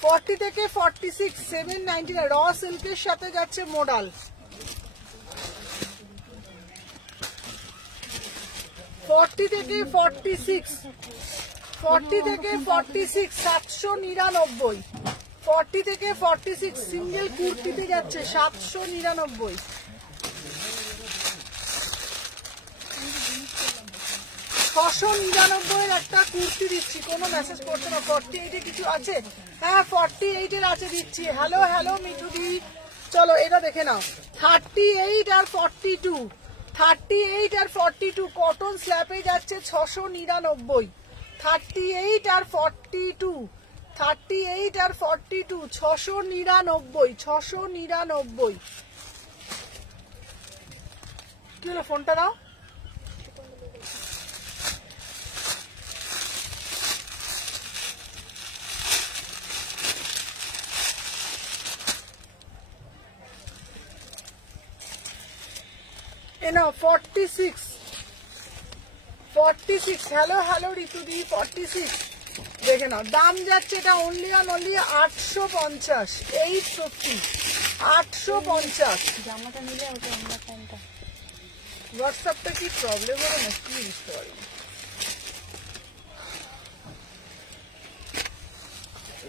40 থেকে 46 799, র সিল্কের সাথে যাচ্ছে মোডাল। 40 থেকে 46, 40 থেকে 46 799, 40 থেকে 46 সিঙ্গেল কুর্তিতে যাচ্ছে 799। ছশো 99 একটা কুর্তি দিচ্ছি, কোনো মেসেজ করছে না। 48 কিছু আছে? হ্যাঁ 48 আছে দিচ্ছি। হ্যালো হ্যালো মিঠুদি, চলো এটা দেখে নাও। 38 আর 42, 38 আর 42 কটন স্ল্যাপে যাচ্ছে 699। 38 আর 42, 38 আর 42 699, 699। কি হলো, ফোনটা দাও। এনাও 46, 46 হ্যালো হ্যালো ঋতুদি 46 দেখে নাও। দাম যাচ্ছে এটা অনলি অন অনলি 850, 850, 850। জামাটা নিলে ওটা আমরা প্যান্টটা হোয়াটসঅ্যাপটা কি প্রবলেম হবে না কি বুঝতে পারি না।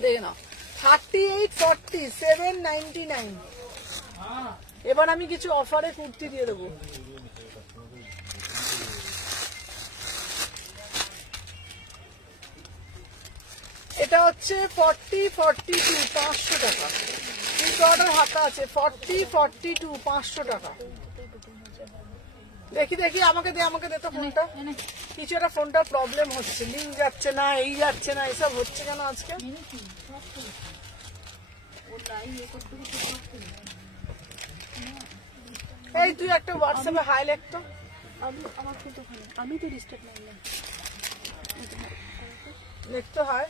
দেখে নাও 38 40 799। এবার আমি কিছু অফারে কুর্তি দিয়ে দেবো। এটা হচ্ছে 40 42 500 টাকা। ঠিক অর্ডার হাতা আছে 40 42 500 টাকা। দেখি দেখি আমাকে দে, আমাকে দে তো ফোনটা। কিছু একটা ফোনটা প্রবলেম হচ্ছে, লিঙ্ক যাচ্ছে না, এই যাচ্ছে না, এসব হচ্ছে কেন আজকে? এই তুই একটা হোয়াটসঅ্যাপে হাই লেখ তো। আমার কিন্তু ওখানে আমি তো রিস্টার্ট মারলাম। লেখ তো হাই।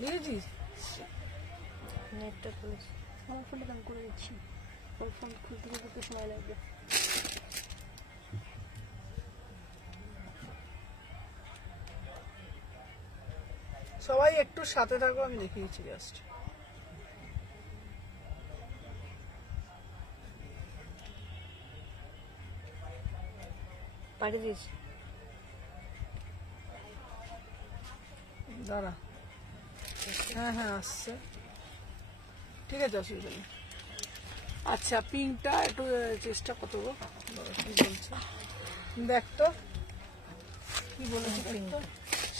বুঝেছিস? নেটটা খুলেছি, আমার ফোনটা দাম করে দিচ্ছি। ওর ফোন খুলতে খুলতে সময় লাগবে। সবাই একটু সাথে থাকো, আমি দেখিয়েছি জাস্ট। পাঠিয়ে দিস। দাঁড়া, হ্যাঁ হ্যাঁ আসছে, ঠিক আছে অসুবিধা নেই। আচ্ছা পিঙ্কটা একটু চেষ্টা কত গো, কি বলছে দেখ তো, কি বলেছে পিঙ্ক।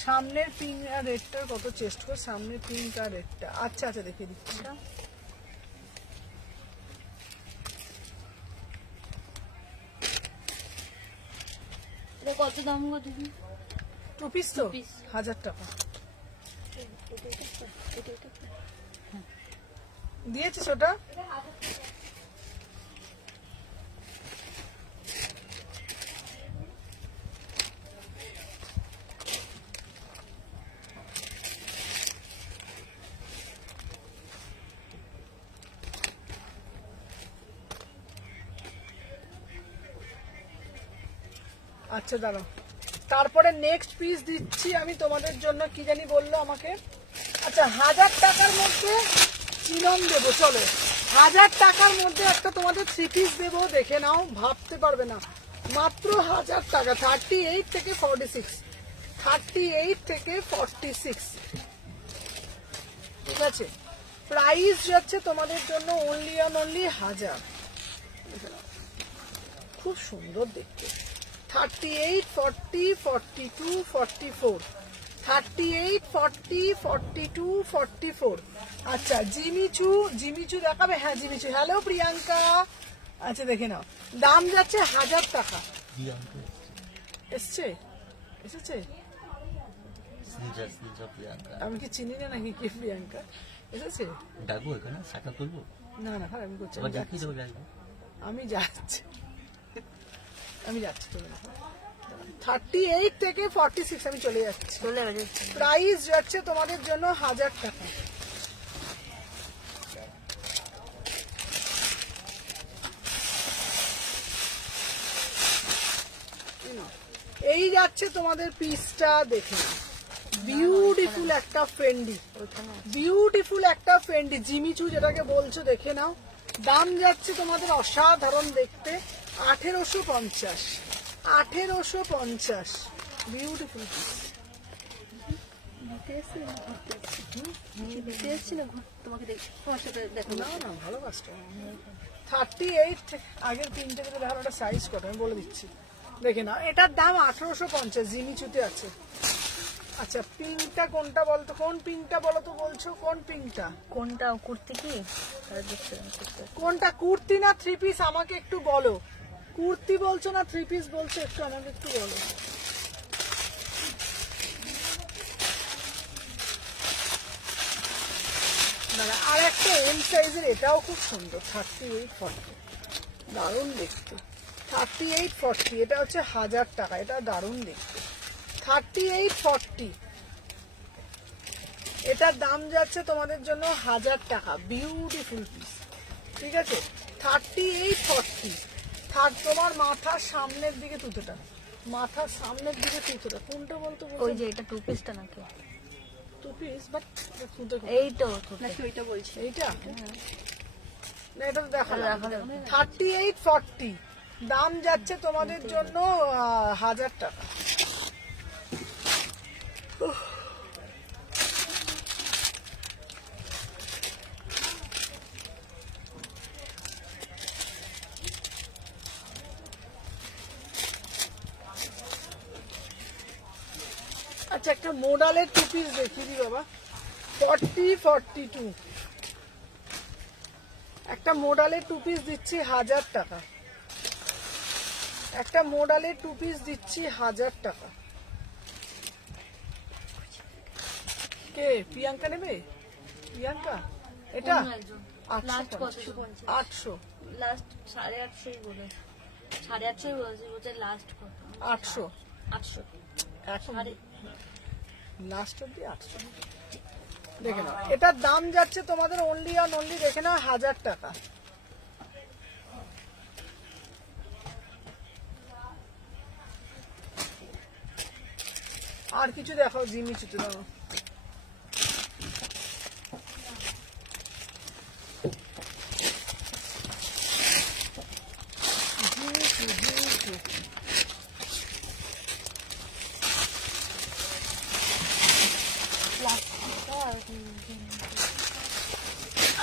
সামনের পিঙ্ক আর রেডটার কত চেষ্টা কর, সামনের পিঙ্ক আর রেডটা। আচ্ছা আচ্ছা দেখিয়ে দিচ্ছি। এটা কত দাম গো দিদি? 2 পিস তো 2 piece। 1000 টাকা দিয়েছিস ওটা। আচ্ছা দাঁড়াও, তারপরে নেক্সট পিস দিচ্ছি আমি তোমাদের জন্য, কি জানি বললো আমাকে। আচ্ছা 1000 টাকার মধ্যে চিনন দেবো, চলো 1000 টাকার মধ্যে একটা তোমাদের 3 পিস দেবো, দেখে নাও, ভাবতে পারবে না, মাত্র 1000 টাকা। 38 থেকে 46, 38 থেকে 46, ঠিক আছে। প্রাইস যাচ্ছে তোমাদের জন্য অনলি অন অনলি 1000। খুব সুন্দর দেখতে। 38, 40, 42, 44, 38, 40, 42, 44। আচ্ছা জিমিচু, জিমিচু দেখাবে? হ্যাঁ জিমিচু। হ্যালো প্রিয়াঙ্কা। আচ্ছা দেখে নাও, দাম যাচ্ছে 1000 টাকা। এসছে, এসেছে? আমি কি চিনি না নাকি কে প্রিয়াঙ্কা? এসেছে? ডাকবো এখানে শাখা তুলবো? না না আমি করছি, এবার দেখিয়ে দেবো ডাকবো। আমি যাচ্ছি, আমি যাচ্ছি। 38 থেকে 46 আমি চলে যাচ্ছি। চলে গেছে। প্রাইস যাচ্ছে তোমাদের জন্য 1000 টাকা। এই যাচ্ছে তোমাদের পিসটা, দেখে বিউটিফুল একটা ফেন্ডি, বিউটিফুল একটা ফেন্ডি জিমিচু যেটাকে বলছো, দেখে নাও। দাম যাচ্ছে তোমাদের অসাধারণ দেখতে, 1850, 1850। Beautiful piece. তোমাকে দেখি তোমার সাথে দেখো। না না ভালো কাস্টমার। 38 আগের তিনটে থেকে দেখার একটা সাইজ কত আমি বলে দিচ্ছি, দেখে না। এটার দাম 1850, জিমিচুতে আছে। আচ্ছা পিঙ্কটা কোনটা বলতো, কোন পিঙ্কটা বলো তো, বলছো কোন পিঙ্কটা? কোনটা কুর্তি কি? কোনটা কুর্তি না 3 পিস আমাকে একটু বলো। কুর্তি বলছো না 3 পিস বলছো, একটু আমাকে একটু বলো। আর একটা এম সাইজের, এটাও খুব সুন্দর, 38, 40, দারুণ দেখতে। 38, 40, এটা হচ্ছে 1000 টাকা, এটা দারুণ দেখতে। 38, 40, এটার দাম যাচ্ছে তোমাদের জন্য 1000 টাকা। বিউটিফুল পিস, ঠিক আছে। 38, 40। তোমার মাথার সামনের দিকে তুতোটা, মাথার সামনের দিকে তুতোটা কোনটা বলতো? ওই যে এটা 2 পিসটা নাকি? 2 পিস, বাট তুতো এই তো নাকি ওইটা বলছি? এইটা না, এটা তো দেখালাম। 38, 40, দাম যাচ্ছে তোমাদের জন্য 1000 টাকা। আচ্ছা একটা মোডালের 2 পিস দেখিয়ে দিই বাবা। 40, 42, একটা মোডালের 2 পিস দিচ্ছি 1000 টাকা। একটা মোডালের 2 পিস দিচ্ছি 1000 টাকা। কে প্রিয়াঙ্কা নেবে? প্রিয়াঙ্কা এটা 800, লাস্ট 850 বলেছে, 850 বলেছে, বলছে লাস্ট কত? 800, 800। এখন লাস্ট অব্দি 800। দেখে নাও, এটার দাম যাচ্ছে তোমাদের অনলি অন অনলি, দেখে নাও, 1000 টাকা। আর কিছু দেখাও জিমিচুতে, দাও।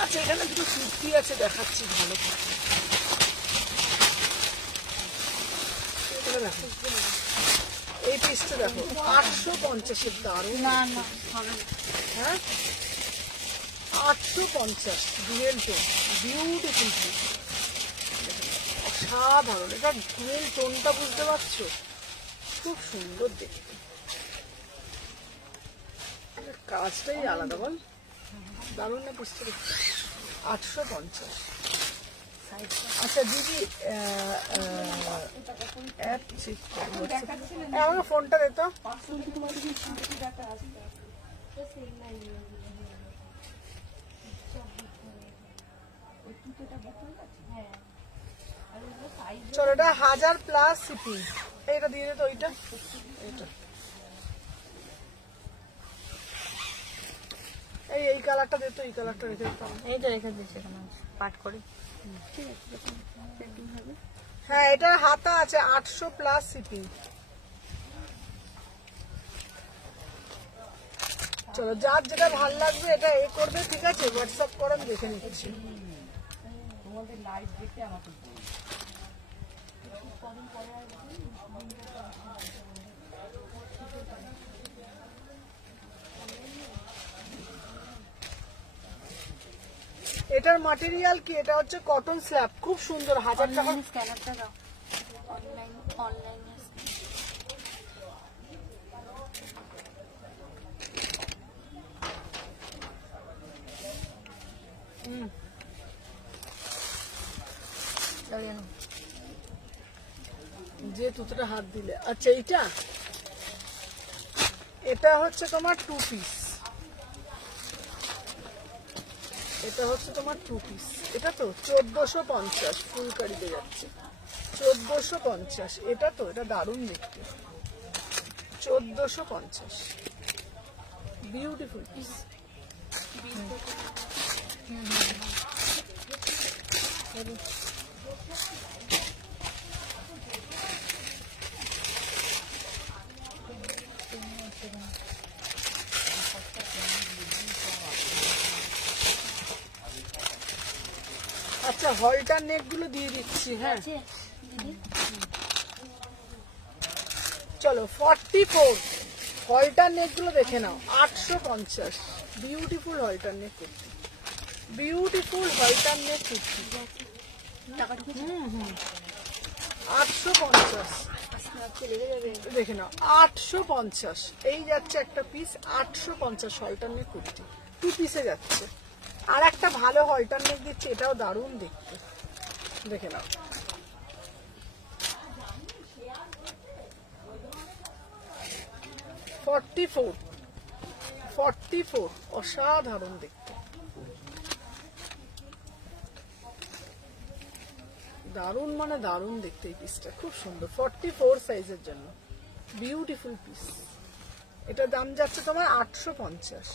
আচ্ছা এখানে দুটো কুর্তি আছে, দেখাচ্ছি ভালো করে। এটা দেখো, এই পিসটা দেখো, 850, দারুণ। না না হ্যাঁ 850, ডুয়েল টোন, বিউটিফুল পিস, অসাধারণ। এটা ডুয়েল টোনটা বুঝতে পারছো, খুব সুন্দর দেখতে, কাজটাই আলাদা বল, দারুণ না পিসটা দেখতে। 850। আচ্ছা দিদি অ্যাপ চেক করো, আমাকে ফোনটা দে তো। চলো এটা 1000+ শিপিং। এইটা দিয়ে দে তো, ওইটা এইটা এই কালারটা দে তো, এই কালারটা রেখে দিতাম। এই তো রেখে দিচ্ছি এখানে পাট করে। হ্যাঁ এটা হাতা আছে 800+ শিপিং। চলো যার যেটা ভাল লাগবে এটা এ করবে, ঠিক আছে? হোয়াটসঅ্যাপ করে আমি দেখে নিচ্ছি। এটার ম্যাটেরিয়াল কি? এটা হচ্ছে কটন স্ল্যাব, খুব সুন্দর। 1000 টাকা। অনলাইন স্ক্যানারটা দাও, অনলাইনে যে তুতটা হাত দিলে। আচ্ছা এইটা, এটা হচ্ছে তোমার 2 পিস। এটা হচ্ছে তোমার 2 পিস। এটা তো 1450 ফুলকারিতে যাচ্ছে, 1450। এটা তো, এটা দারুণ দেখতে, 1450। Beautiful piece. আচ্ছা হলটার নেক গুলো দিয়ে দিচ্ছি। হ্যাঁ চলো 44 হলটার নেক গুলো দেখে নাও, 850। বিউটিফুল হলটার নেক কুর্তি, বিউটিফুল হলটার নেক কুর্তি। 850 দেখে নাও, 850। এই যাচ্ছে একটা পিস 850 হলটার নেক কুর্তি, 2 পিসে যাচ্ছে। আর একটা ভালো হলটার নেক দিচ্ছে, এটাও দারুণ দেখতে, দেখে নাও। $44 অসাধারণ দেখতে, দারুণ মানে দারুণ দেখতে। এই পিসটা খুব সুন্দর, 44 সাইজের জন্য বিউটিফুল পিস। এটা দাম যাচ্ছে তোমার 850,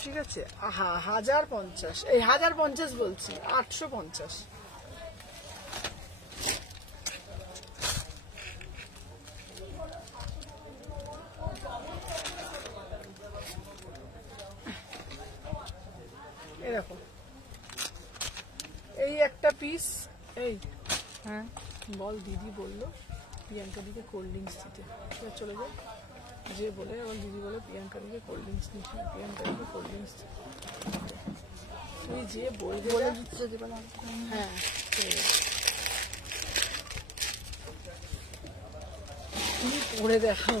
ঠিক আছে? 1050, এই 1050 বলছি, 850। এরকম এই একটা পিস। এই হ্যাঁ বল, দিদি বললো প্রিয়াঙ্কা দিকে কোল্ড ড্রিঙ্কস দিতে, চলে যাও। যে বলে আমার দিদি বলে প্রিয়াঙ্কা দিকে কোল্ড ড্রিঙ্কস দিতে, প্রিয়াঙ্কা দিকে কোল্ড ড্রিঙ্কস দিতে। তুই যে বলবে বলে দিচ্ছি যদি বলো। হ্যাঁ ঠিক আছে। তুমি পড়ে দেখো।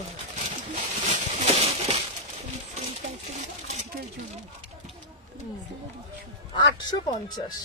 850।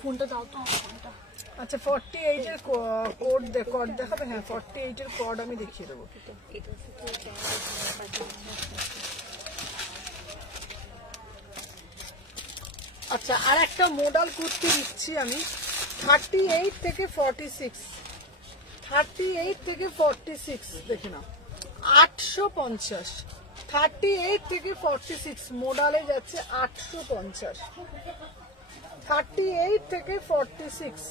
ফোনটা দাও তো, ফোনটা। আচ্ছা 48 এর কোড দেখাবে? হ্যাঁ 48 এর কোড আমি দেখিয়ে দেবো। আচ্ছা আর একটা মডেল কুর্তি দিচ্ছি আমি, 38 থেকে 46, 38 থেকে 46 দেখে নাও, 850। 38 থেকে 46 মডেলে যাচ্ছে 850। 38 থেকে 46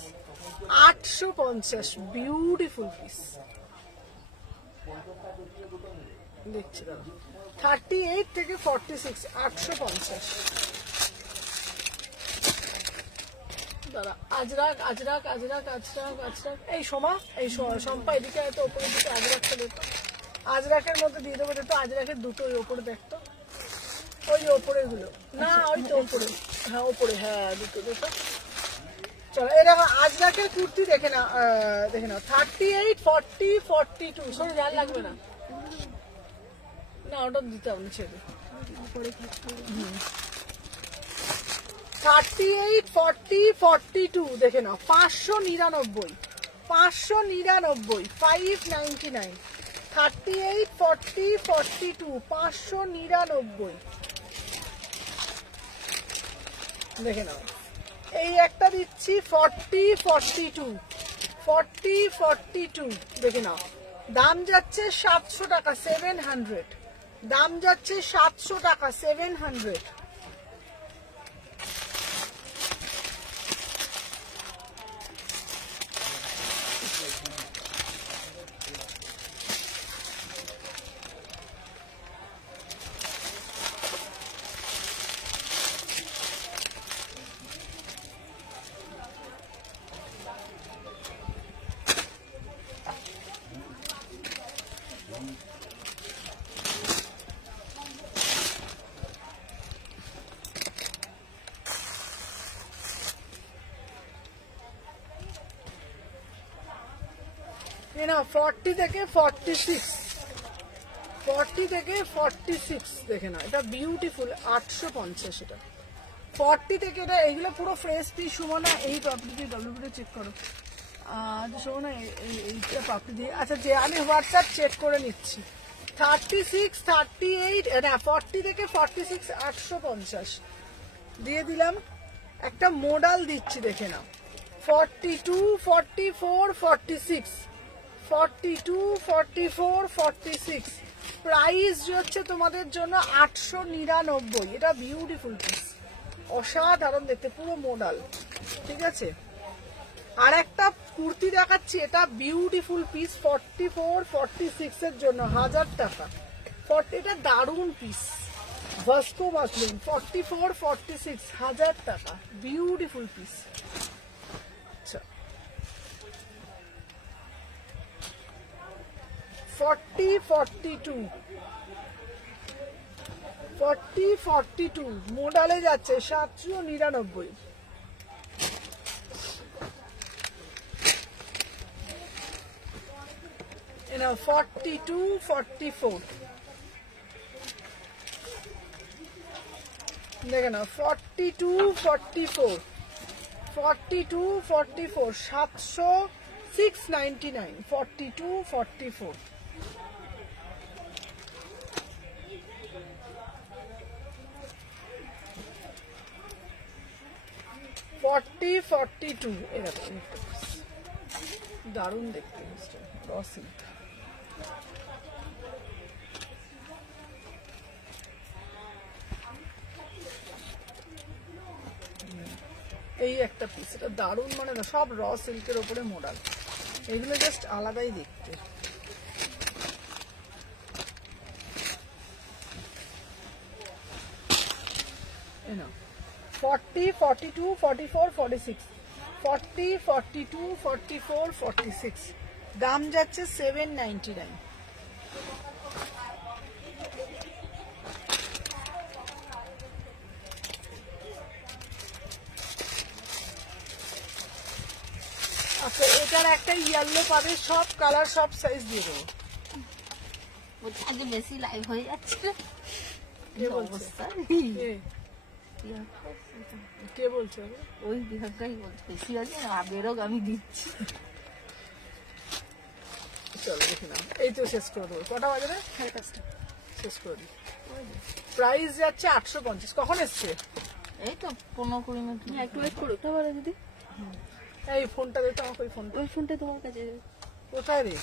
850, বিউটিফুল পিস। দেখছি দাঁড়া, 38 থেকে 46 850। দাঁড়া, আজরাক আজরাক আজরাক আজরাক আজরাক, এই সোমা, এই শম্পা এদিকে হয়তো ওপরের দিকে আজরাকটা দেখতো, আজরাকের মধ্যে দিয়ে দেবো। দেখতো আজরাকের দুটো ওই ওপরে দেখতো, ওই ওপরের গুলো না, ওই তো ওপরে। হ্যাঁ ওপরে, হ্যাঁ দুটো দুটো। চলো এরকম আজরাকের কুর্তি দেখে না, 38, 40, 42। সরে যার লাগবে না, না ওটা দিতে হবে না, ছেড়ে 38, 40, 42 দেখে নাও, 599, 599, 599, 38, 40, 42, 599 দেখে নাও। এই একটা দিচ্ছি 40, 42, 40, 42 দেখে নাও। দাম যাচ্ছে 700 টাকা, 700, দাম যাচ্ছে 700 টাকা, 700। না 40 থেকে 46, 40 থেকে 46 দেখে না, এটা বিউটিফুল, 850 এটা। 40 থেকে এটা, এগুলো পুরো ফ্রেশ পিস। সুমনা এই প্রপার্টি ডব্লিউডি চেক করো, সুমনা এইটা প্রপার্টি দিয়ে, আচ্ছা যে আমি হোয়াটসঅ্যাপ চেক করে নিচ্ছি। 36, 38, না 40 থেকে 46, 850 দিয়ে দিলাম। একটা মোডাল দিচ্ছি দেখে নাও, 42, 44, 46, 42, 44, 46, প্রাইস হচ্ছে তোমাদের জন্য 899। এটা বিউটিফুল পিস, অসাধারণ দেখতে, পুরো মোডাল, ঠিক আছে। আর একটা কুর্তি দেখাচ্ছি, এটা বিউটিফুল পিস, 44, 46 এর জন্য 1000 টাকা। এটা দারুণ পিস, ভাস্কো মাসলিন, 44, 46, 1000 টাকা, বিউটিফুল পিস। 40, 42, 40, 42 মোডালে যাচ্ছে 799। এনা 42, 44 দেখে না, 42, 44, 42, 44, 699, 42, 44। ফর্টি 42 এরকম দারুণ দেখতে, রসি। এই একটা পিস, এটা দারুণ, মানে না সব র সিল্কের ওপরে মোডাল, এগুলো জাস্ট আলাদাই দেখতে। এই নাও 40, 42, 44, 46, 40, 42, 44, 46, দাম যাচ্ছে 799। আচ্ছা এটার একটা ইয়েলো পাবে, সব কালার সব সাইজ দিয়ে দেবো। আগে বেশি লাইভ হয়ে যাচ্ছে, কে বলছে? কে বলছে? ওই বিহারটাই বলছে বেশি আছে না, বেরোক আমি দিচ্ছি। চলো দেখি না, এই তো শেষ করে দেবো। কটা বাজে রে? 5:30 শেষ করে দিই। প্রাইস যাচ্ছে 850। কখন এসছে? এই তো 15-20 মিনিট। একটু ওয়েট করো তো বলো দিদি। এই ফোনটা দে তো আমাকে, ওই ফোনটা। ওই ফোনটা তোমার কাছে কোথায় রে?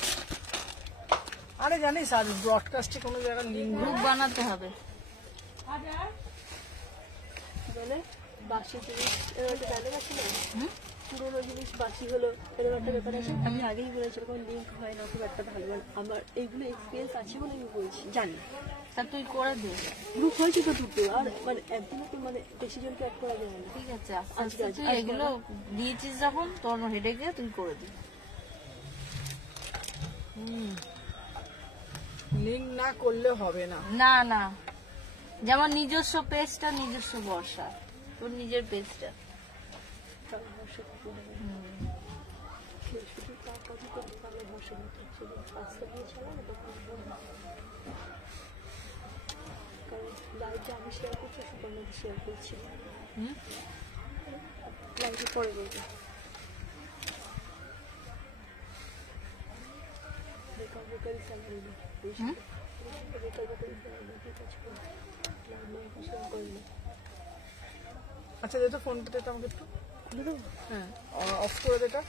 আরে জানিস আজ ব্রডকাস্টে কোনো জায়গায় লিঙ্ক গ্রুপ বানাতে হবে। বলে বাসি জিনিস এরকম একটা ব্যাপার আছে না, পুরোনো জিনিস বাসি হলো এরকম একটা ব্যাপার আছে। আমি আগেই বলেছি এরকম লিঙ্ক হয় না, খুব একটা ভালো। আমার এইগুলো এক্সপিরিয়েন্স আছে বলে আমি বলছি, জানি। তা তুই করে দে। গ্রুপ হয়েছে তো দুটো, আর মানে একদিনে তো মানে বেশি জনকে অ্যাড করা যায় না। ঠিক আছে, আস্তে আস্তে তুই এগুলো দিয়েছিস যখন, তোর হেডেকে তুই করে দিবি। লিঙ্ক না করলে হবে না। না না, যেমন নিজস্ব পেজটা নিজস্ব বর্ষা, ওর নিজের পেজটা। তার ভরসা করতে হবে। কেউ শুধু তার কথা করতে পারলে ভরসা করতে শুধু রাস্তা দিয়ে চালানো তখন কারণ লাইফে আমি শেয়ার করছি সুপারমেন্ট শেয়ার করছি লাইফে পরে বলবো বেকার বেকারি স্যালারি নেই বেকার বেকারি স্যালারি ঠিক আছে লাইফ শেয়ার করিনি আচ্ছা দে তো ফোনটা দে তো আমাকে একটু হ্যাঁ অফ করে দে এটা